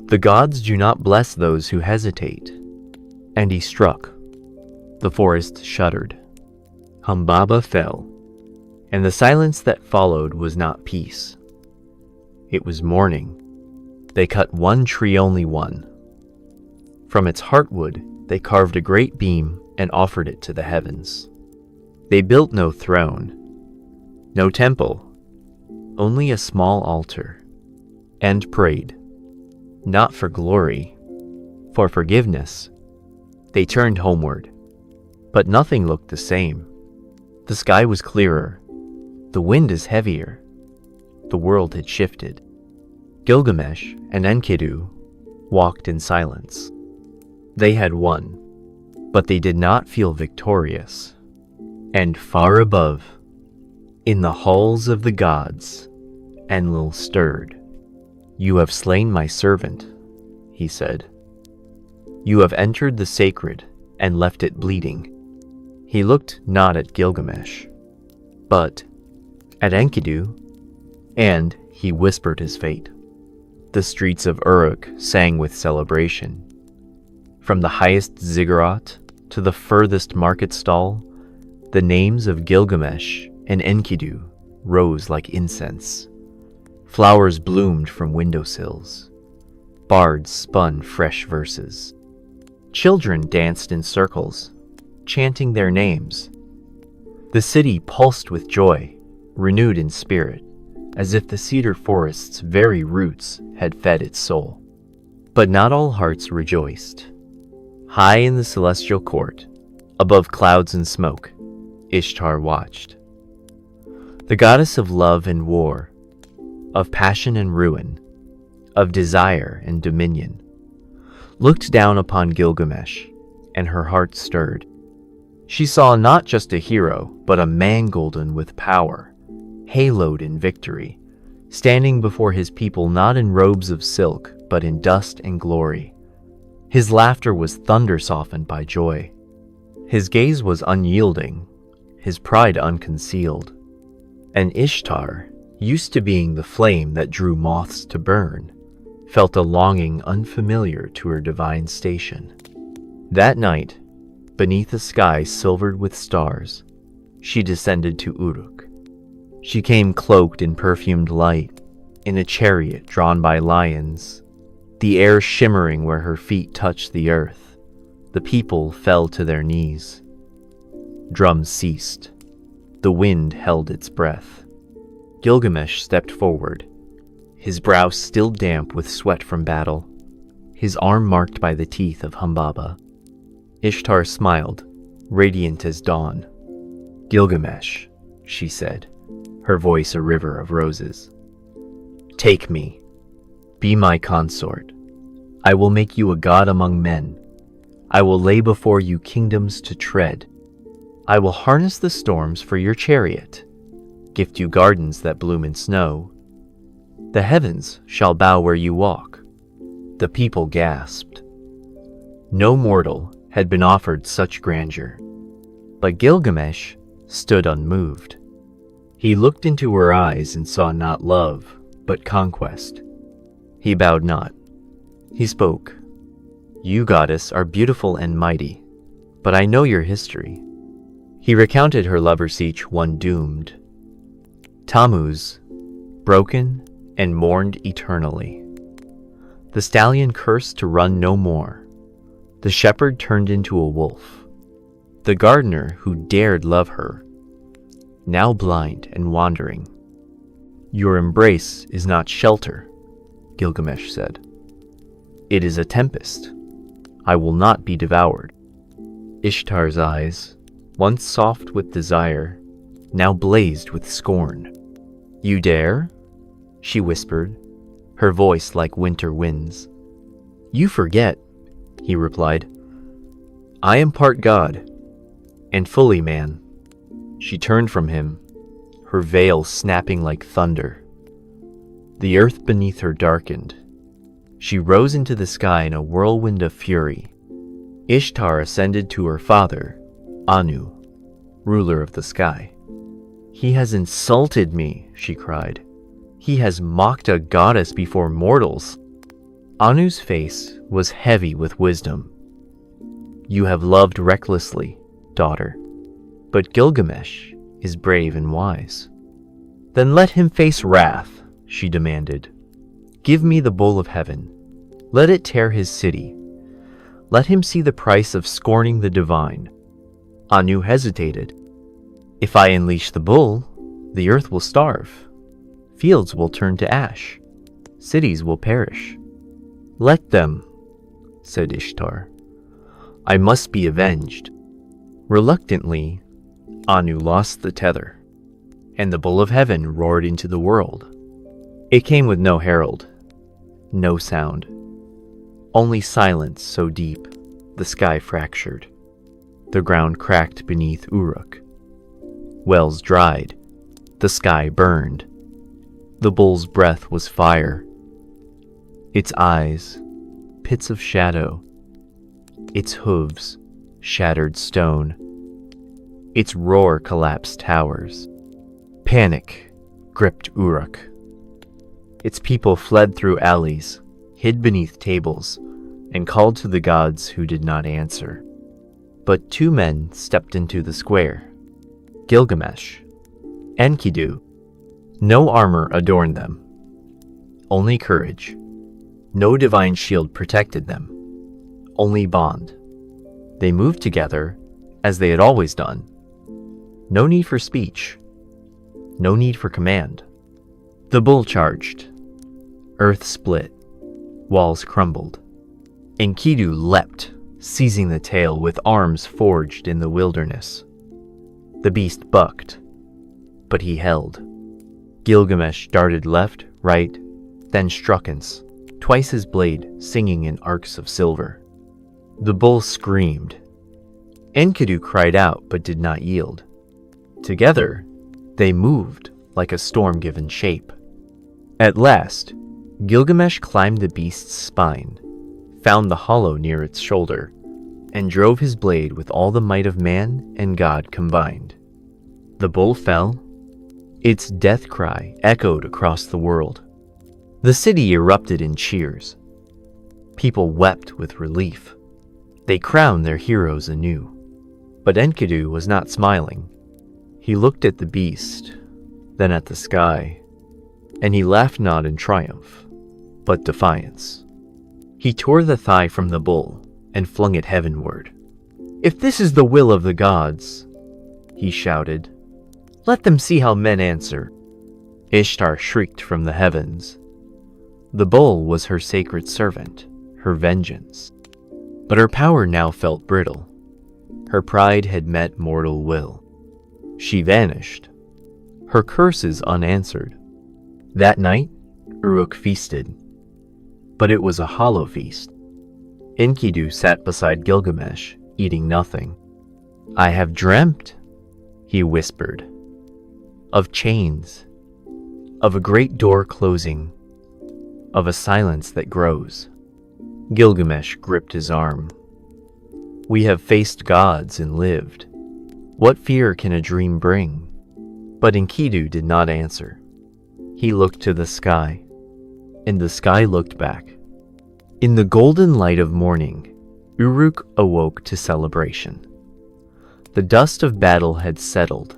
"The gods do not bless those who hesitate." And he struck. The forest shuddered. Humbaba fell, and the silence that followed was not peace. It was mourning. They cut one tree, only one. From its heartwood, they carved a great beam and offered it to the heavens. They built no throne, no temple, only a small altar, and prayed, not for glory, for forgiveness. They turned homeward, but nothing looked the same. The sky was clearer, the wind is heavier. The world had shifted. Gilgamesh and Enkidu walked in silence. They had won, but they did not feel victorious. And far above, in the halls of the gods, Enlil stirred. "You have slain my servant," he said. "You have entered the sacred and left it bleeding." He looked not at Gilgamesh, but at Enkidu, and he whispered his fate. The streets of Uruk sang with celebration. From the highest ziggurat to the furthest market stall, the names of Gilgamesh and Enkidu rose like incense. Flowers bloomed from windowsills. Bards spun fresh verses. Children danced in circles, chanting their names. The city pulsed with joy, renewed in spirit, as if the cedar forest's very roots had fed its soul. But not all hearts rejoiced. High in the celestial court, above clouds and smoke, Ishtar watched. The goddess of love and war, of passion and ruin, of desire and dominion, looked down upon Gilgamesh, and her heart stirred. She saw not just a hero, but a man golden with power, haloed in victory, standing before his people not in robes of silk, but in dust and glory. His laughter was thunder softened by joy. His gaze was unyielding, his pride unconcealed. And Ishtar, used to being the flame that drew moths to burn, felt a longing unfamiliar to her divine station. That night, beneath a sky silvered with stars, she descended to Uruk. She came cloaked in perfumed light, in a chariot drawn by lions, the air shimmering where her feet touched the earth. The people fell to their knees. Drums ceased. The wind held its breath. Gilgamesh stepped forward, his brow still damp with sweat from battle, his arm marked by the teeth of Humbaba. Ishtar smiled, radiant as dawn. "Gilgamesh," she said, her voice a river of roses. "Take me. Be my consort. I will make you a god among men. I will lay before you kingdoms to tread. I will harness the storms for your chariot, gift you gardens that bloom in snow. The heavens shall bow where you walk." The people gasped. No mortal had been offered such grandeur. But Gilgamesh stood unmoved. He looked into her eyes and saw not love, but conquest. He bowed not. He spoke. "You, goddess, are beautiful and mighty, but I know your history." He recounted her lovers, each one doomed. Tammuz, broken and mourned eternally. The stallion cursed to run no more. The shepherd turned into a wolf. The gardener who dared love her, now blind and wandering. "Your embrace is not shelter," Gilgamesh said. "It is a tempest. I will not be devoured." Ishtar's eyes, once soft with desire, now blazed with scorn. "You dare?" she whispered, her voice like winter winds. "You forget," he replied. "I am part god, and fully man." She turned from him, her veil snapping like thunder. The earth beneath her darkened. She rose into the sky in a whirlwind of fury. Ishtar ascended to her father, Anu, ruler of the sky. "He has insulted me," she cried. "He has mocked a goddess before mortals." Anu's face was heavy with wisdom. "You have loved recklessly, daughter, but Gilgamesh is brave and wise." "Then let him face wrath," she demanded. "Give me the bowl of heaven. Let it tear his city. Let him see the price of scorning the divine." Anu hesitated. "If I unleash the bull, the earth will starve. Fields will turn to ash. Cities will perish." "Let them," said Ishtar. "I must be avenged." Reluctantly, Anu lost the tether, and the bull of heaven roared into the world. It came with no herald, no sound, only silence so deep the sky fractured. The ground cracked beneath Uruk. Wells dried, the sky burned. The bull's breath was fire. Its eyes, pits of shadow. Its hooves, shattered stone. Its roar collapsed towers. Panic gripped Uruk. Its people fled through alleys, hid beneath tables, and called to the gods who did not answer. But two men stepped into the square. Gilgamesh, Enkidu. No armor adorned them, only courage. No divine shield protected them, only bond. They moved together as they had always done. No need for speech, no need for command. The bull charged. Earth split, walls crumbled. Enkidu leapt, seizing the tail with arms forged in the wilderness. The beast bucked, but he held. Gilgamesh darted left, right, then struck once, twice his blade singing in arcs of silver. The bull screamed. Enkidu cried out but did not yield. Together, they moved like a storm given shape. At last, Gilgamesh climbed the beast's spine, found the hollow near its shoulder, and drove his blade with all the might of man and God combined. The bull fell. Its death cry echoed across the world. The city erupted in cheers. People wept with relief. They crowned their heroes anew. But Enkidu was not smiling. He looked at the beast, then at the sky, and he laughed not in triumph, but defiance. He tore the thigh from the bull and flung it heavenward. "If this is the will of the gods," he shouted, "let them see how men answer." Ishtar shrieked from the heavens. The bull was her sacred servant, her vengeance. But her power now felt brittle. Her pride had met mortal will. She vanished, her curses unanswered. That night, Uruk feasted. But it was a hollow feast. Enkidu sat beside Gilgamesh, eating nothing. "I have dreamt," he whispered, "of chains, of a great door closing, of a silence that grows." Gilgamesh gripped his arm. "We have faced gods and lived. What fear can a dream bring?" But Enkidu did not answer. He looked to the sky, and the sky looked back. In the golden light of morning, Uruk awoke to celebration. The dust of battle had settled.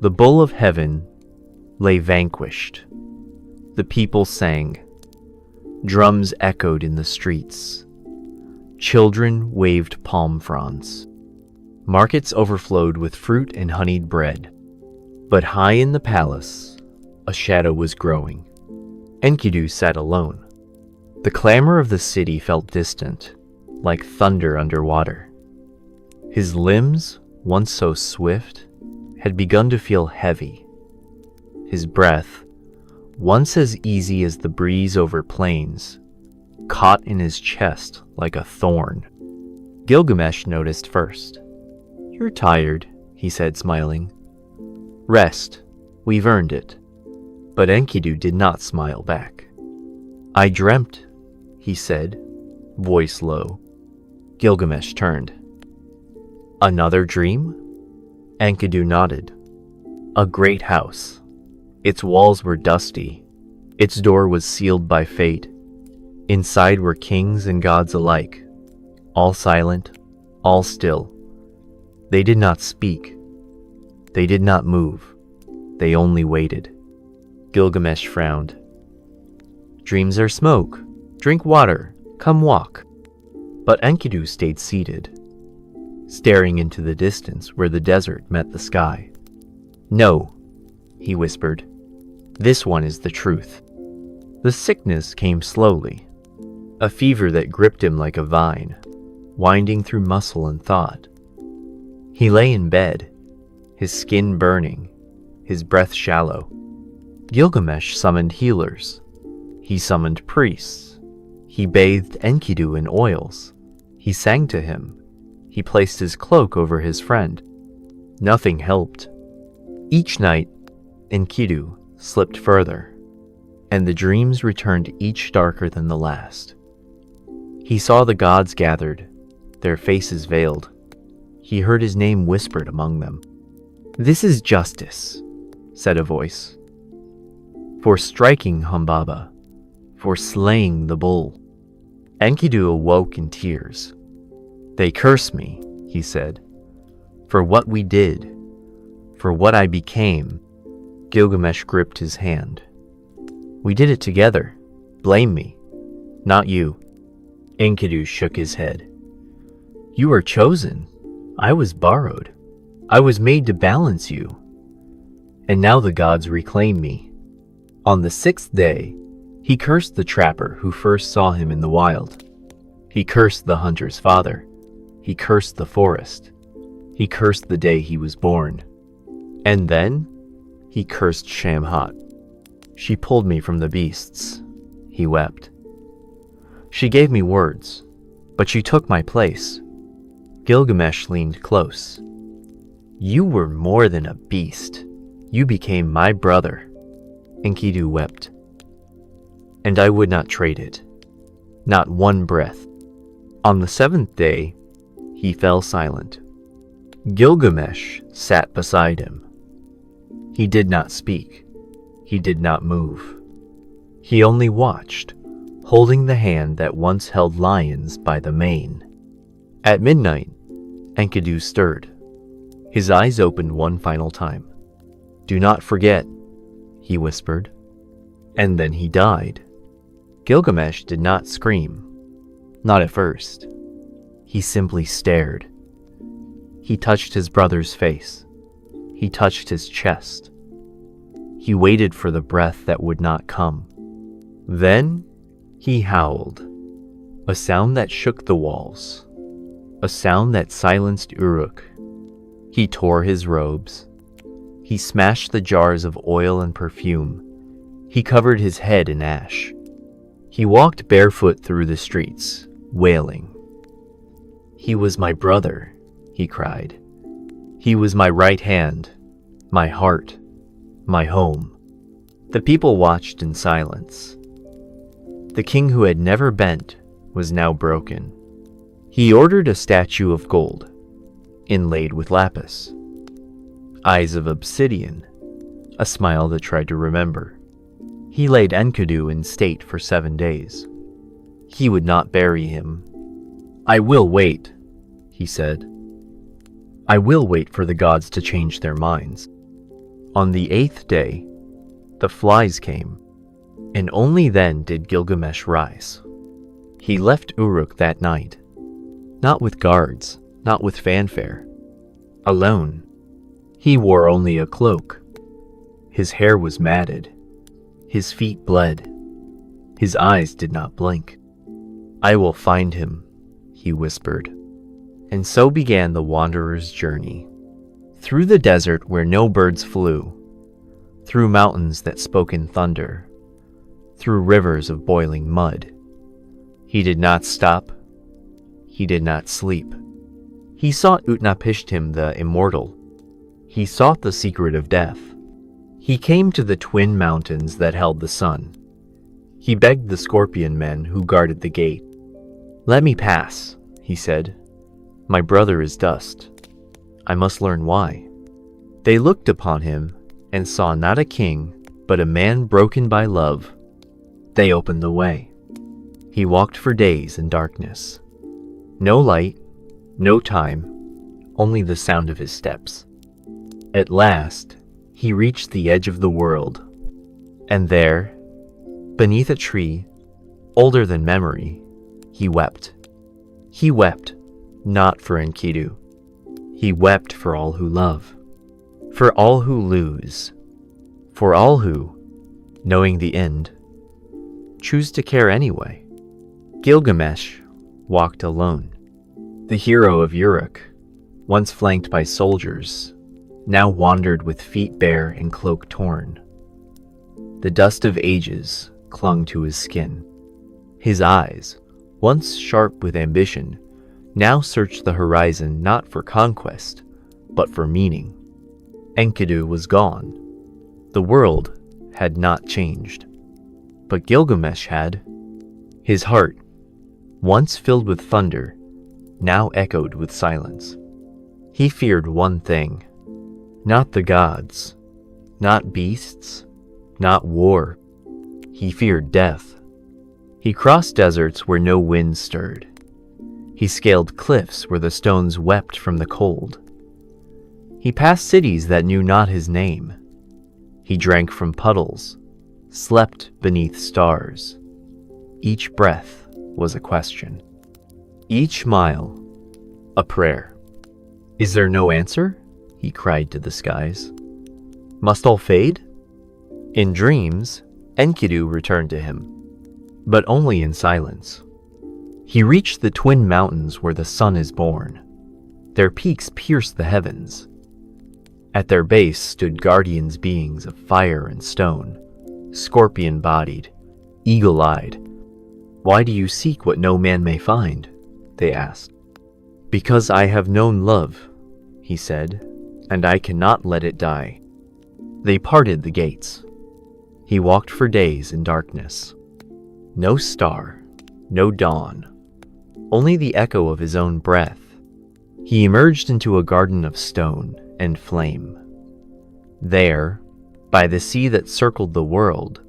The bull of heaven lay vanquished. The people sang. Drums echoed in the streets. Children waved palm fronds. Markets overflowed with fruit and honeyed bread. But high in the palace, a shadow was growing. Enkidu sat alone. The clamor of the city felt distant, like thunder underwater. His limbs, once so swift, had begun to feel heavy. His breath, once as easy as the breeze over plains, caught in his chest like a thorn. Gilgamesh noticed first. "You're tired," he said, smiling. "Rest, we've earned it." But Enkidu did not smile back. "I dreamt," he said, voice low. Gilgamesh turned. "Another dream?" Enkidu nodded. A great house. Its walls were dusty. Its door was sealed by fate. Inside were kings and gods alike, all silent, all still. They did not speak. They did not move. They only waited. Gilgamesh frowned. Dreams are smoke. Drink water. Come walk. But Enkidu stayed seated, staring into the distance where the desert met the sky. No, he whispered. This one is the truth. The sickness came slowly, a fever that gripped him like a vine, winding through muscle and thought. He lay in bed, his skin burning, his breath shallow. Gilgamesh summoned healers. He summoned priests. He bathed Enkidu in oils. He sang to him. He placed his cloak over his friend. Nothing helped. Each night, Enkidu slipped further, and the dreams returned each darker than the last. He saw the gods gathered, their faces veiled. He heard his name whispered among them. "This is justice," said a voice. "For striking Humbaba, for slaying the bull." Enkidu awoke in tears. "They curse me," he said, "for what we did, for what I became." Gilgamesh gripped his hand. "We did it together. Blame me, not you." Enkidu shook his head. "You were chosen. I was borrowed. I was made to balance you. And now the gods reclaim me." On the 6th day, he cursed the trapper who first saw him in the wild. He cursed the hunter's father. He cursed the forest. He cursed the day he was born. And then he cursed Shamhat. "She pulled me from the beasts," he wept. "She gave me words, but she took my place." Gilgamesh leaned close. "You were more than a beast. You became my brother." Enkidu wept. "And I would not trade it. Not one breath." On the 7th day, he fell silent. Gilgamesh sat beside him. He did not speak. He did not move. He only watched, holding the hand that once held lions by the mane. At midnight, Enkidu stirred. His eyes opened one final time. "Do not forget," he whispered. And then he died. Gilgamesh did not scream. Not at first. He simply stared. He touched his brother's face. He touched his chest. He waited for the breath that would not come. Then he howled, a sound that shook the walls, a sound that silenced Uruk. He tore his robes. He smashed the jars of oil and perfume. He covered his head in ash. He walked barefoot through the streets, wailing. "He was my brother," he cried. "He was my right hand, my heart, my home." The people watched in silence. The king who had never bent was now broken. He ordered a statue of gold, inlaid with lapis, eyes of obsidian, a smile that tried to remember. He laid Enkidu in state for 7 days. He would not bury him. "I will wait," he said. "I will wait for the gods to change their minds." On the 8th day, the flies came, and only then did Gilgamesh rise. He left Uruk that night, not with guards, not with fanfare, alone. He wore only a cloak. His hair was matted. His feet bled. His eyes did not blink. "I will find him," he whispered. And so began the wanderer's journey. Through the desert where no birds flew, through mountains that spoke in thunder, through rivers of boiling mud. He did not stop. He did not sleep. He sought Utnapishtim the immortal. He sought the secret of death. He came to the twin mountains that held the sun. He begged the scorpion men who guarded the gate. "Let me pass," he said. "My brother is dust. I must learn why." They looked upon him and saw not a king, but a man broken by love. They opened the way. He walked for days in darkness. No light, no time, only the sound of his steps. At last, he reached the edge of the world, and there, beneath a tree, older than memory, he wept. He wept, not for Enkidu. He wept for all who love, for all who lose, for all who, knowing the end, choose to care anyway. Gilgamesh walked alone. The hero of Uruk, once flanked by soldiers, now wandered with feet bare and cloak torn. The dust of ages clung to his skin. His eyes, once sharp with ambition, now searched the horizon not for conquest, but for meaning. Enkidu was gone. The world had not changed. But Gilgamesh had. His heart, once filled with thunder, now echoed with silence. He feared one thing, not the gods, not beasts, not war. He feared death. He crossed deserts where no wind stirred. He scaled cliffs where the stones wept from the cold. He passed cities that knew not his name. He drank from puddles, slept beneath stars. Each breath was a question. Each mile, a prayer. Is there no answer? He cried to the skies. Must all fade? In dreams, Enkidu returned to him, but only in silence. He reached the twin mountains where the sun is born. Their peaks pierced the heavens. At their base stood guardians beings of fire and stone, scorpion-bodied, eagle-eyed. Why do you seek what no man may find? They asked. Because I have known love, he said, and I cannot let it die. They parted the gates. He walked for days in darkness. No star, no dawn, only the echo of his own breath. He emerged into a garden of stone and flame. There, by the sea that circled the world,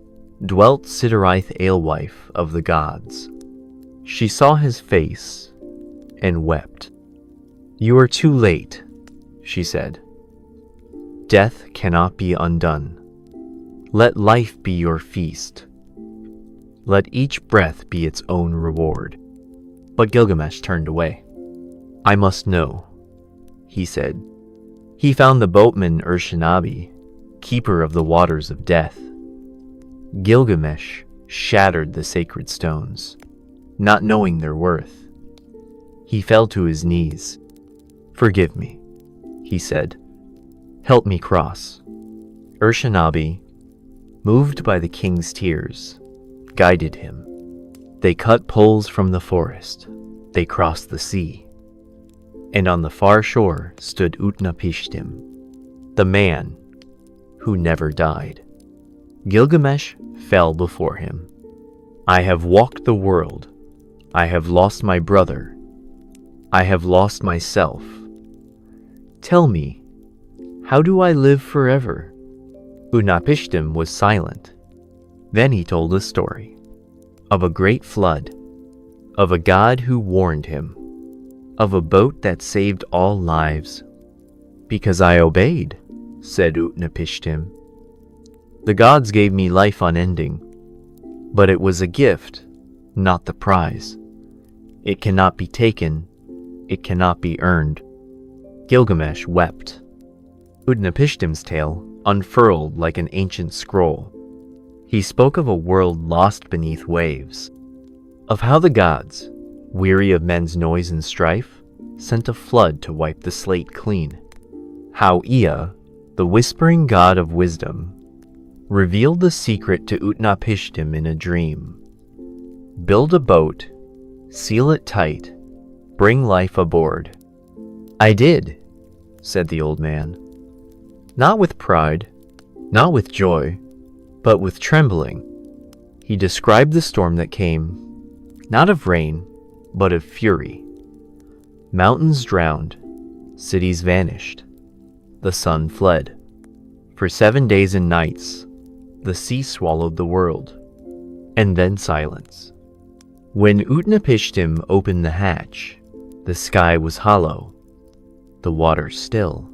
dwelt Sideraith alewife of the gods. She saw his face and wept. You are too late, she said. Death cannot be undone. Let life be your feast. Let each breath be its own reward. But Gilgamesh turned away. I must know, he said. He found the boatman Urshanabi, keeper of the waters of death. Gilgamesh shattered the sacred stones, not knowing their worth. He fell to his knees. Forgive me, he said. Help me cross. Urshanabi, moved by the king's tears, guided him. They cut poles from the forest. They crossed the sea. And on the far shore stood Utnapishtim, the man who never died. Gilgamesh fell before him. I have walked the world. I have lost my brother. I have lost myself. Tell me, how do I live forever? Utnapishtim was silent. Then he told a story of a great flood, of a god who warned him, of a boat that saved all lives. Because I obeyed, said Utnapishtim. The gods gave me life unending, but it was a gift, not the prize. It cannot be taken, it cannot be earned. Gilgamesh wept. Utnapishtim's tale unfurled like an ancient scroll. He spoke of a world lost beneath waves, of how the gods, weary of men's noise and strife, sent a flood to wipe the slate clean. How Ea, the whispering god of wisdom, revealed the secret to Utnapishtim in a dream. Build a boat, seal it tight, bring life aboard. I did, said the old man. Not with pride, not with joy, but with trembling. He described the storm that came, not of rain, but of fury. Mountains drowned, cities vanished, the sun fled. For 7 days and nights, the sea swallowed the world, and then silence. When Utnapishtim opened the hatch, the sky was hollow, the water still.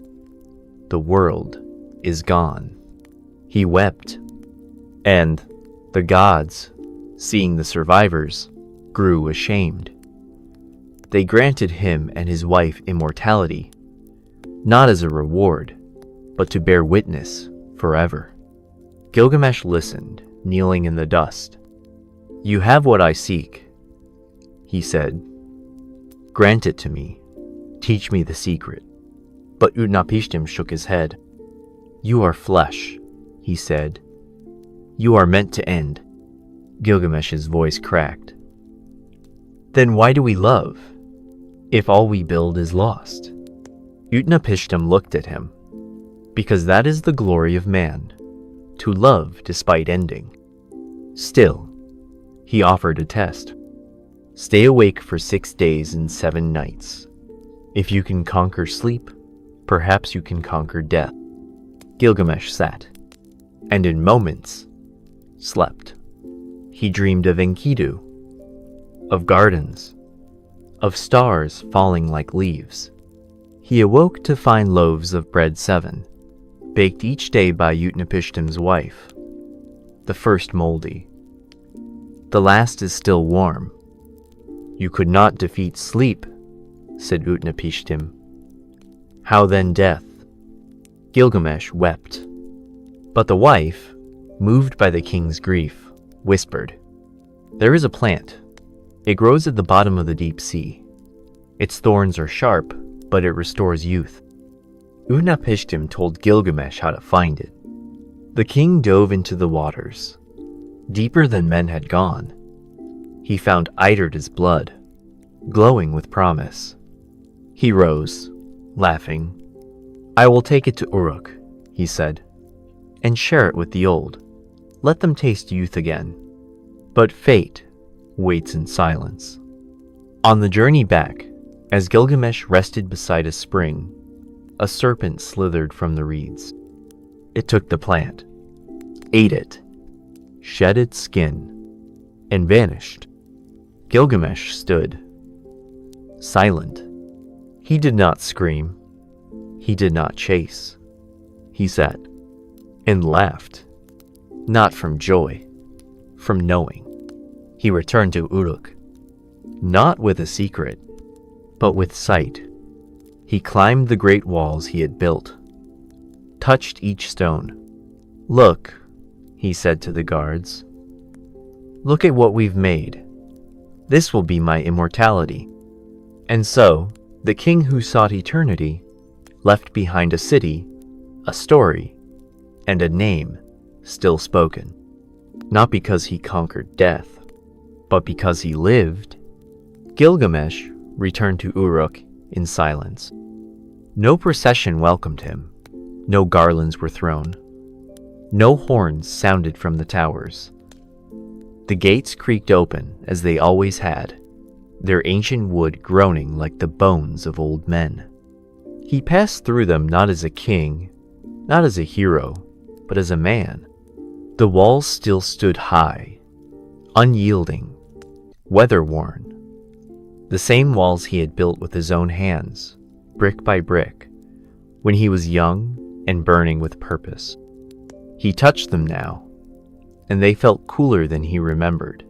The world is gone. He wept, and the gods, seeing the survivors, grew ashamed. They granted him and his wife immortality, not as a reward, but to bear witness forever. Gilgamesh listened, kneeling in the dust. "You have what I seek," he said. "Grant it to me. Teach me the secret." But Utnapishtim shook his head. "You are flesh," he said. "You are meant to end." Gilgamesh's voice cracked. "Then why do we love, if all we build is lost?" Utnapishtim looked at him. "Because that is the glory of man, to love despite ending." Still, he offered a test. "Stay awake for 6 days and 7 nights. If you can conquer sleep, perhaps you can conquer death." Gilgamesh sat, and in moments, slept. He dreamed of Enkidu, of gardens, of stars falling like leaves. He awoke to find loaves of bread 7, baked each day by Utnapishtim's wife. The first moldy. The last is still warm. "You could not defeat sleep," said Utnapishtim. "How then death?" Gilgamesh wept. But the wife, moved by the king's grief, whispered, "There is a plant. It grows at the bottom of the deep sea. Its thorns are sharp, but it restores youth." Utnapishtim told Gilgamesh how to find it. The king dove into the waters, deeper than men had gone. He found Iderda's blood, glowing with promise. He rose, laughing. "I will take it to Uruk," he said, "and share it with the old. Let them taste youth again." But fate waits in silence. On the journey back, as Gilgamesh rested beside a spring, a serpent slithered from the reeds. It took the plant, ate it, shed its skin, and vanished. Gilgamesh stood, silent. He did not scream. He did not chase. He sat and laughed, not from joy, from knowing. He returned to Uruk, not with a secret, but with sight. He climbed the great walls he had built, touched each stone. "Look," he said to the guards. "Look at what we've made. This will be my immortality." And so, the king who sought eternity left behind a city, a story, and a name still spoken. Not because he conquered death, but because he lived. Gilgamesh returned to Uruk in silence. No procession welcomed him. No garlands were thrown. No horns sounded from the towers. The gates creaked open as they always had, their ancient wood groaning like the bones of old men. He passed through them not as a king, not as a hero, but as a man. The walls still stood high, unyielding, weather-worn. The same walls he had built with his own hands, brick by brick, when he was young and burning with purpose. He touched them now, and they felt cooler than he remembered,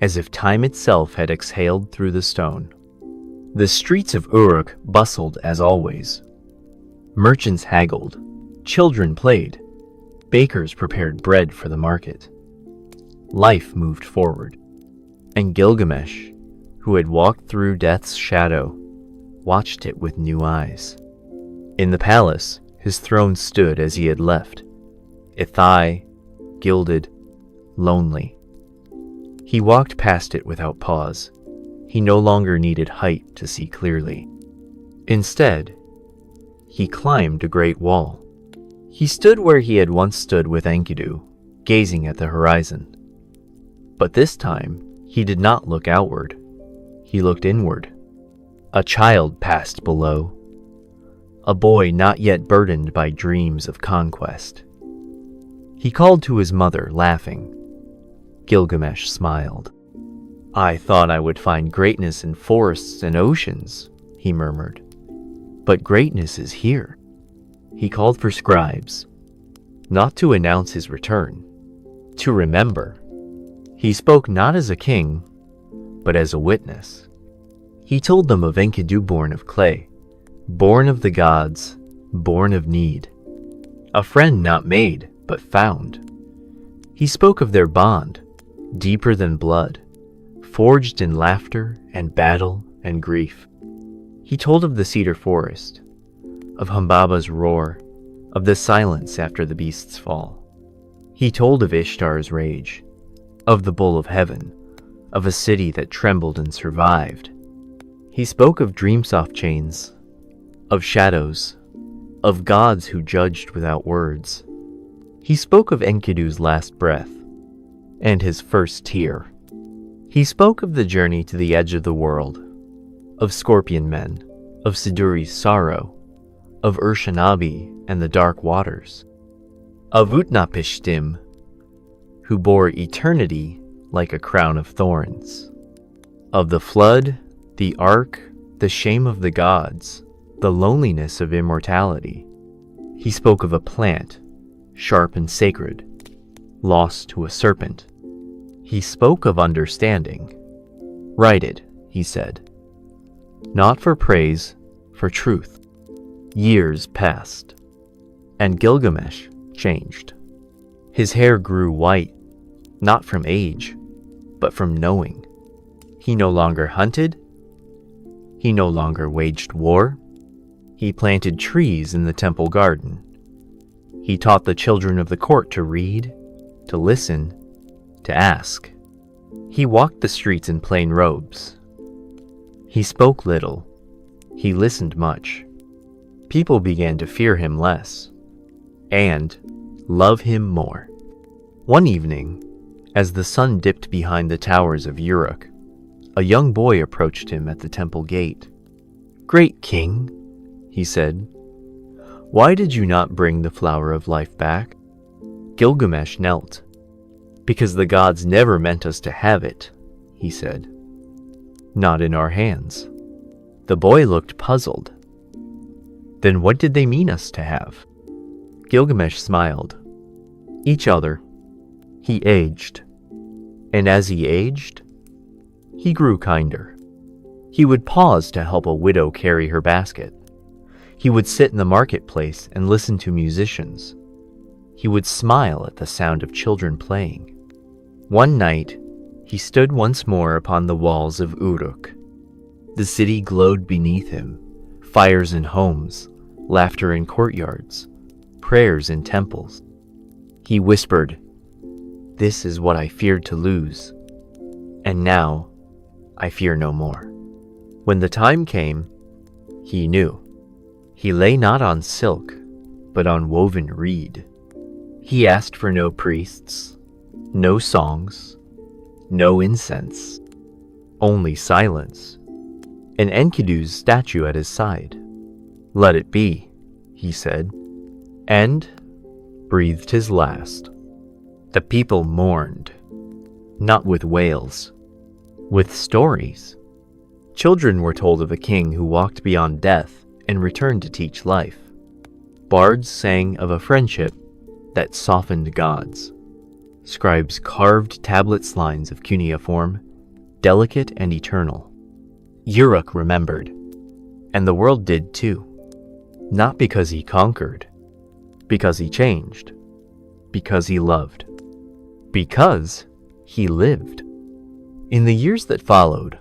as if time itself had exhaled through the stone. The streets of Uruk bustled as always. Merchants haggled, children played, bakers prepared bread for the market. Life moved forward, and Gilgamesh, who had walked through death's shadow, watched it with new eyes. In the palace, his throne stood as he had left, Ithai, gilded, lonely. He walked past it without pause. He no longer needed height to see clearly. Instead, he climbed a great wall. He stood where he had once stood with Enkidu, gazing at the horizon. But this time, he did not look outward. He looked inward. A child passed below. a boy not yet burdened by dreams of conquest. He called to his mother, laughing. Gilgamesh smiled. "I thought I would find greatness in forests and oceans," he murmured. "But greatness is here." He called for scribes, not to announce his return, to remember. He spoke not as a king, but as a witness. He told them of Enkidu born of clay, born of the gods, born of need, a friend not made, but found. He spoke of their bond, deeper than blood, forged in laughter and battle and grief. He told of the cedar forest, of Humbaba's roar, of the silence after the beast's fall. He told of Ishtar's rage, of the bull of heaven, of a city that trembled and survived. He spoke of dream-soft chains, of shadows, of gods who judged without words. He spoke of Enkidu's last breath and his first tear. He spoke of the journey to the edge of the world, of scorpion men, of Siduri's sorrow, of Urshanabi and the dark waters, of Utnapishtim, who bore eternity like a crown of thorns, of the flood, the ark, the shame of the gods, the loneliness of immortality. He spoke of a plant, sharp and sacred, lost to a serpent. He spoke of understanding. "Write it," he said. Not for praise, for truth. Years passed, and Gilgamesh changed. His hair grew white, not from age, but from knowing. He no longer hunted. He no longer waged war. He planted trees in the temple garden. He taught the children of the court to read, to listen, to ask. He walked the streets in plain robes. He spoke little. He listened much. People began to fear him less, and love him more. One evening, as the sun dipped behind the towers of Uruk, a young boy approached him at the temple gate. "Great king," he said, "why did you not bring the flower of life back?" Gilgamesh knelt. "Because the gods never meant us to have it," he said. "Not in our hands." The boy looked puzzled. "Then what did they mean us to have?" Gilgamesh smiled. "Each other." He aged. And as he aged, he grew kinder. He would pause to help a widow carry her basket. He would sit in the marketplace and listen to musicians. He would smile at the sound of children playing. One night, he stood once more upon the walls of Uruk. The city glowed beneath him, fires in homes, laughter in courtyards, prayers in temples. He whispered, "This is what I feared to lose, and now I fear no more." When the time came, he knew. He lay not on silk, but on woven reed. He asked for no priests, no songs, no incense, only silence, and Enkidu's statue at his side. "Let it be," he said, and breathed his last. The people mourned, not with wails, with stories. Children were told of a king who walked beyond death and returned to teach life. Bards sang of a friendship that softened gods. Scribes carved tablets lines of cuneiform, delicate and eternal. Uruk remembered, and the world did too. Not because he conquered, because he changed, because he loved, because he lived. In the years that followed,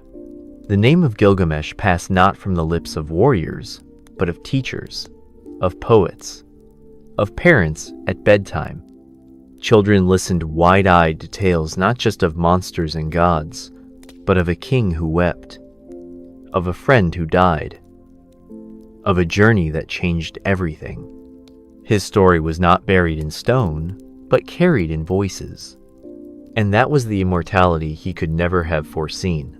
the name of Gilgamesh passed not from the lips of warriors, but of teachers, of poets, of parents at bedtime. Children listened wide-eyed to tales not just of monsters and gods, but of a king who wept, of a friend who died, of a journey that changed everything. His story was not buried in stone, but carried in voices. And that was the immortality he could never have foreseen.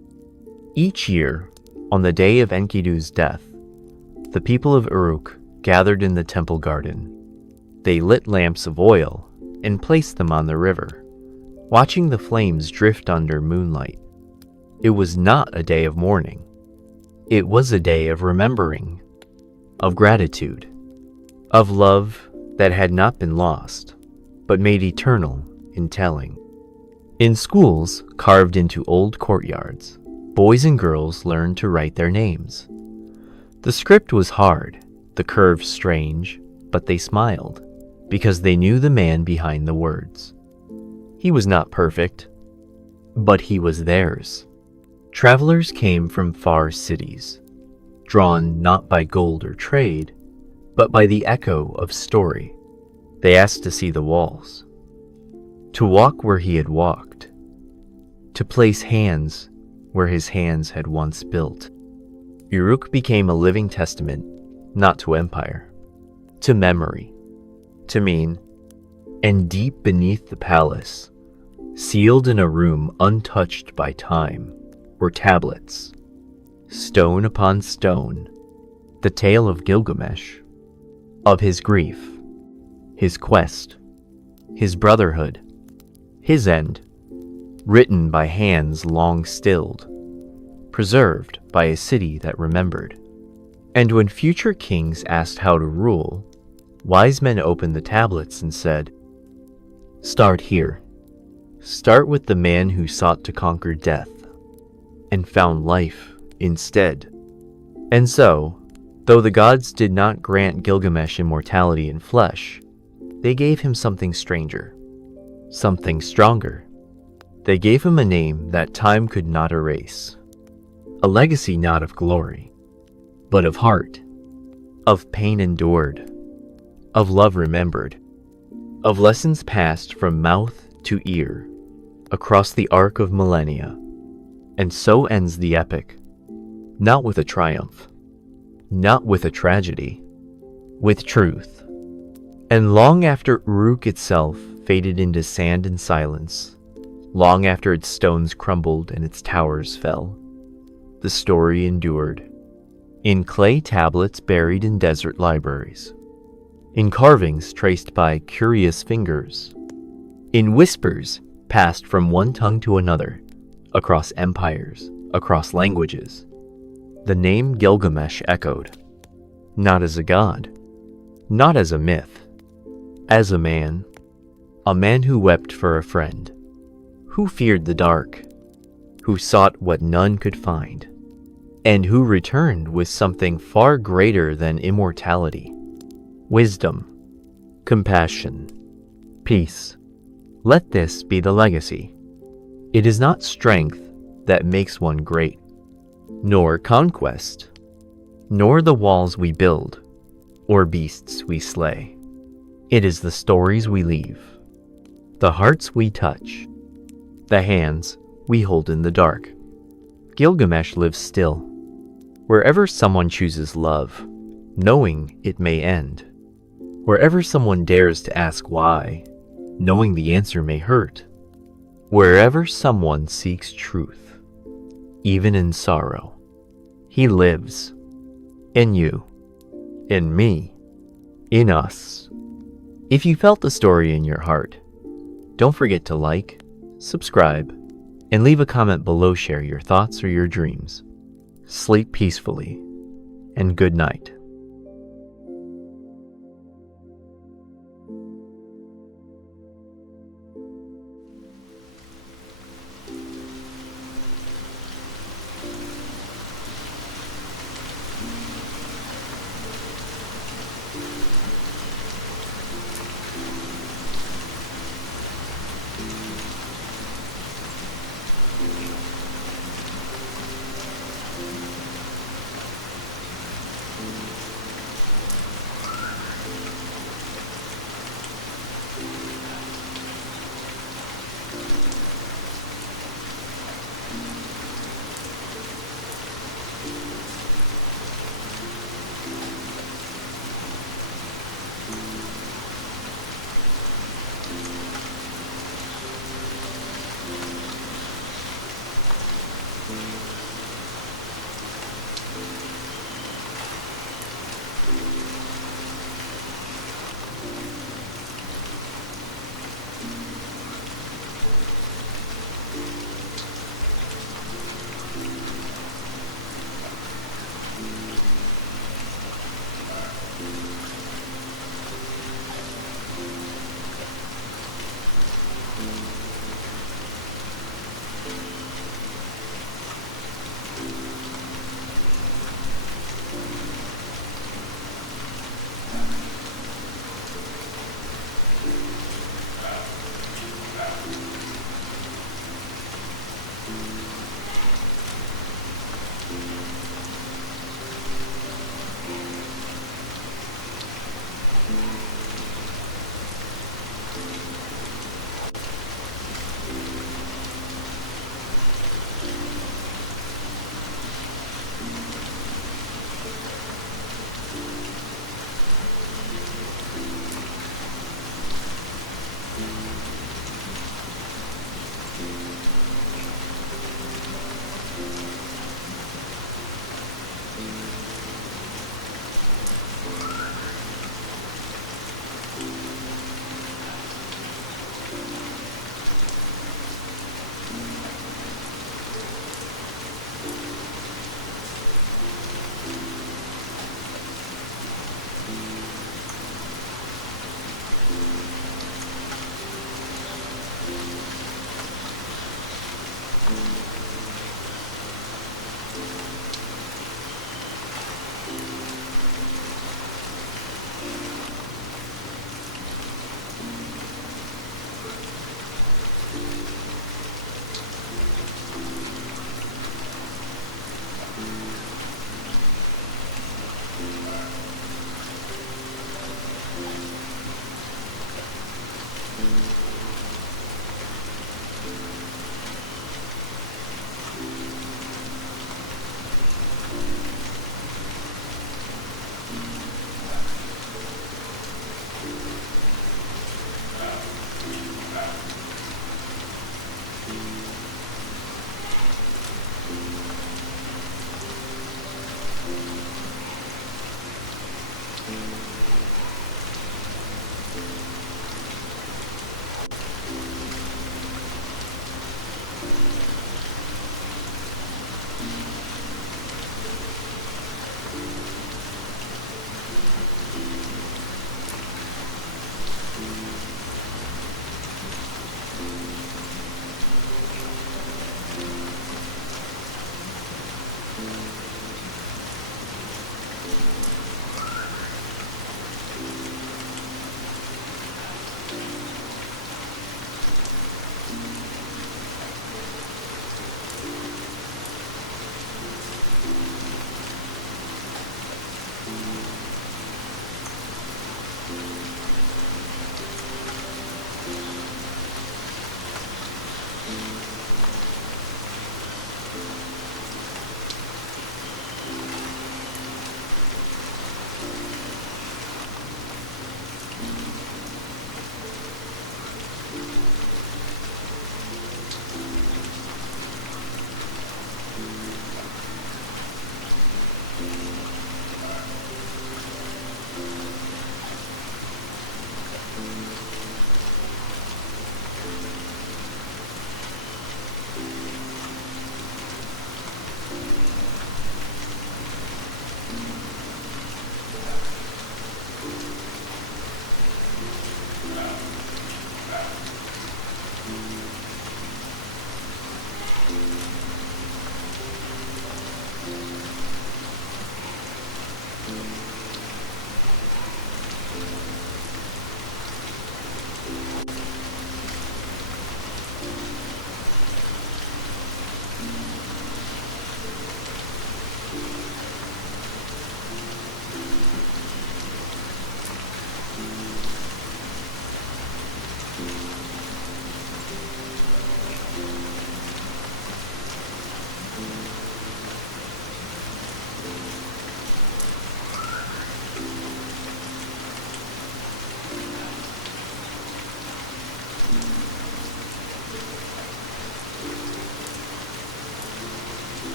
Each year, on the day of Enkidu's death, the people of Uruk gathered in the temple garden. They lit lamps of oil and placed them on the river, watching the flames drift under moonlight. It was not a day of mourning. It was a day of remembering, of gratitude, of love that had not been lost, but made eternal in telling. In schools carved into old courtyards, boys and girls learned to write their names. The script was hard, the curves strange, but they smiled, because they knew the man behind the words. He was not perfect, but he was theirs. Travelers came from far cities, drawn not by gold or trade, but by the echo of story. They asked to see the walls, to walk where he had walked, to place hands where his hands had once built. Uruk became a living testament, not to empire, to memory, to mean, and deep beneath the palace, sealed in a room untouched by time, were tablets, stone upon stone, the tale of Gilgamesh, of his grief, his quest, his brotherhood, his end, written by hands long stilled, preserved by a city that remembered. And when future kings asked how to rule, wise men opened the tablets and said, "Start here. Start with the man who sought to conquer death and found life instead." And so, though the gods did not grant Gilgamesh immortality in flesh, they gave him something stranger, something stronger. They gave him a name that time could not erase, a legacy not of glory, but of heart, of pain endured, of love remembered, of lessons passed from mouth to ear, across the arc of millennia. And so ends the epic, not with a triumph, not with a tragedy, with truth. And long after Uruk itself faded into sand and silence, long after its stones crumbled and its towers fell, the story endured, in clay tablets buried in desert libraries, in carvings traced by curious fingers, in whispers passed from one tongue to another, across empires, across languages. The name Gilgamesh echoed, not as a god, not as a myth, as a man who wept for a friend, who feared the dark, who sought what none could find, and who returned with something far greater than immortality: wisdom, compassion, peace. Let this be the legacy. It is not strength that makes one great, nor conquest, nor the walls we build, or beasts we slay. It is the stories we leave, the hearts we touch, the hands we hold in the dark. Gilgamesh lives still, wherever someone chooses love, knowing it may end, wherever someone dares to ask why, knowing the answer may hurt, wherever someone seeks truth, even in sorrow. He lives, in you, in me, in us. If you felt the story in your heart, don't forget to like, subscribe, and leave a comment below. Share your thoughts or your dreams. Sleep peacefully, and good night.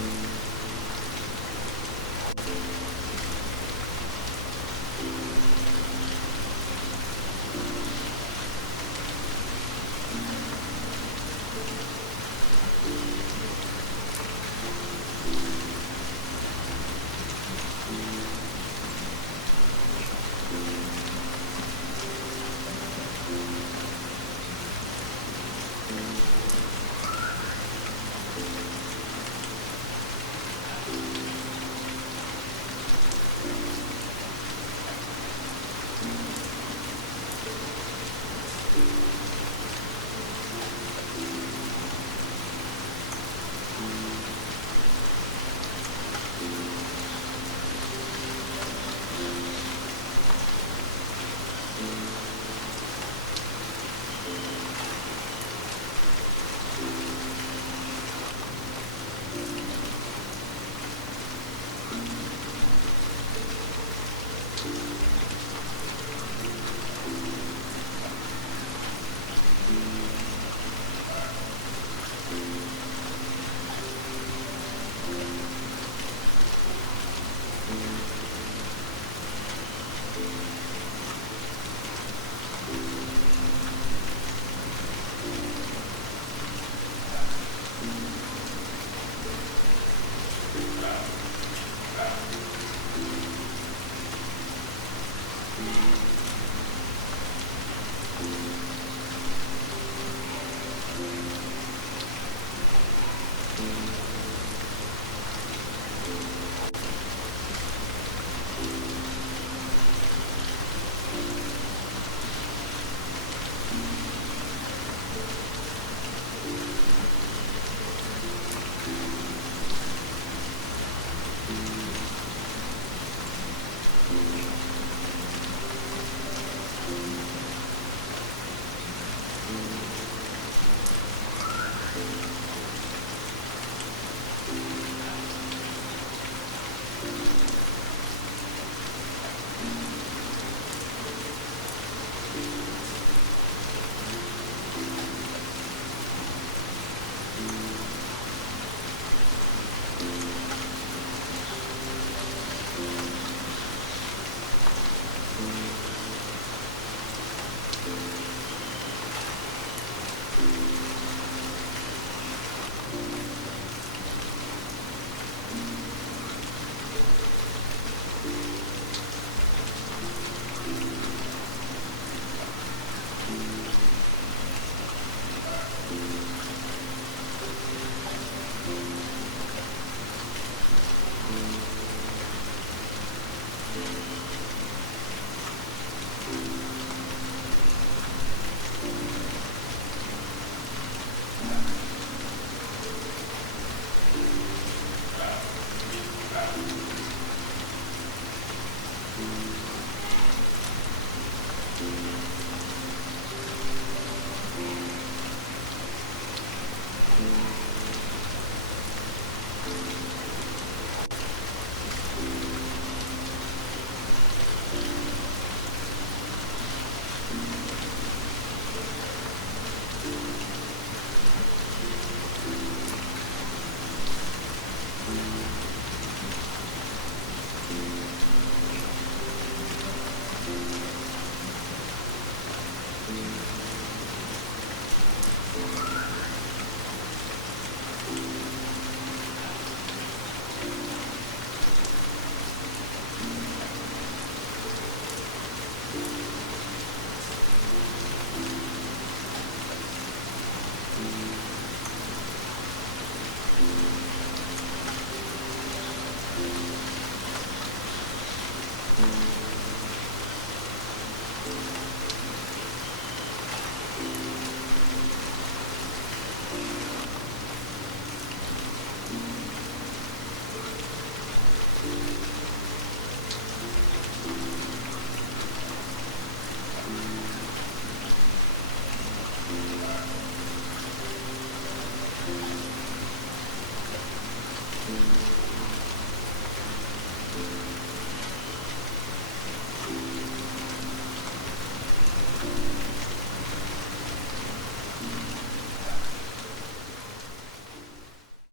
Mm-hmm.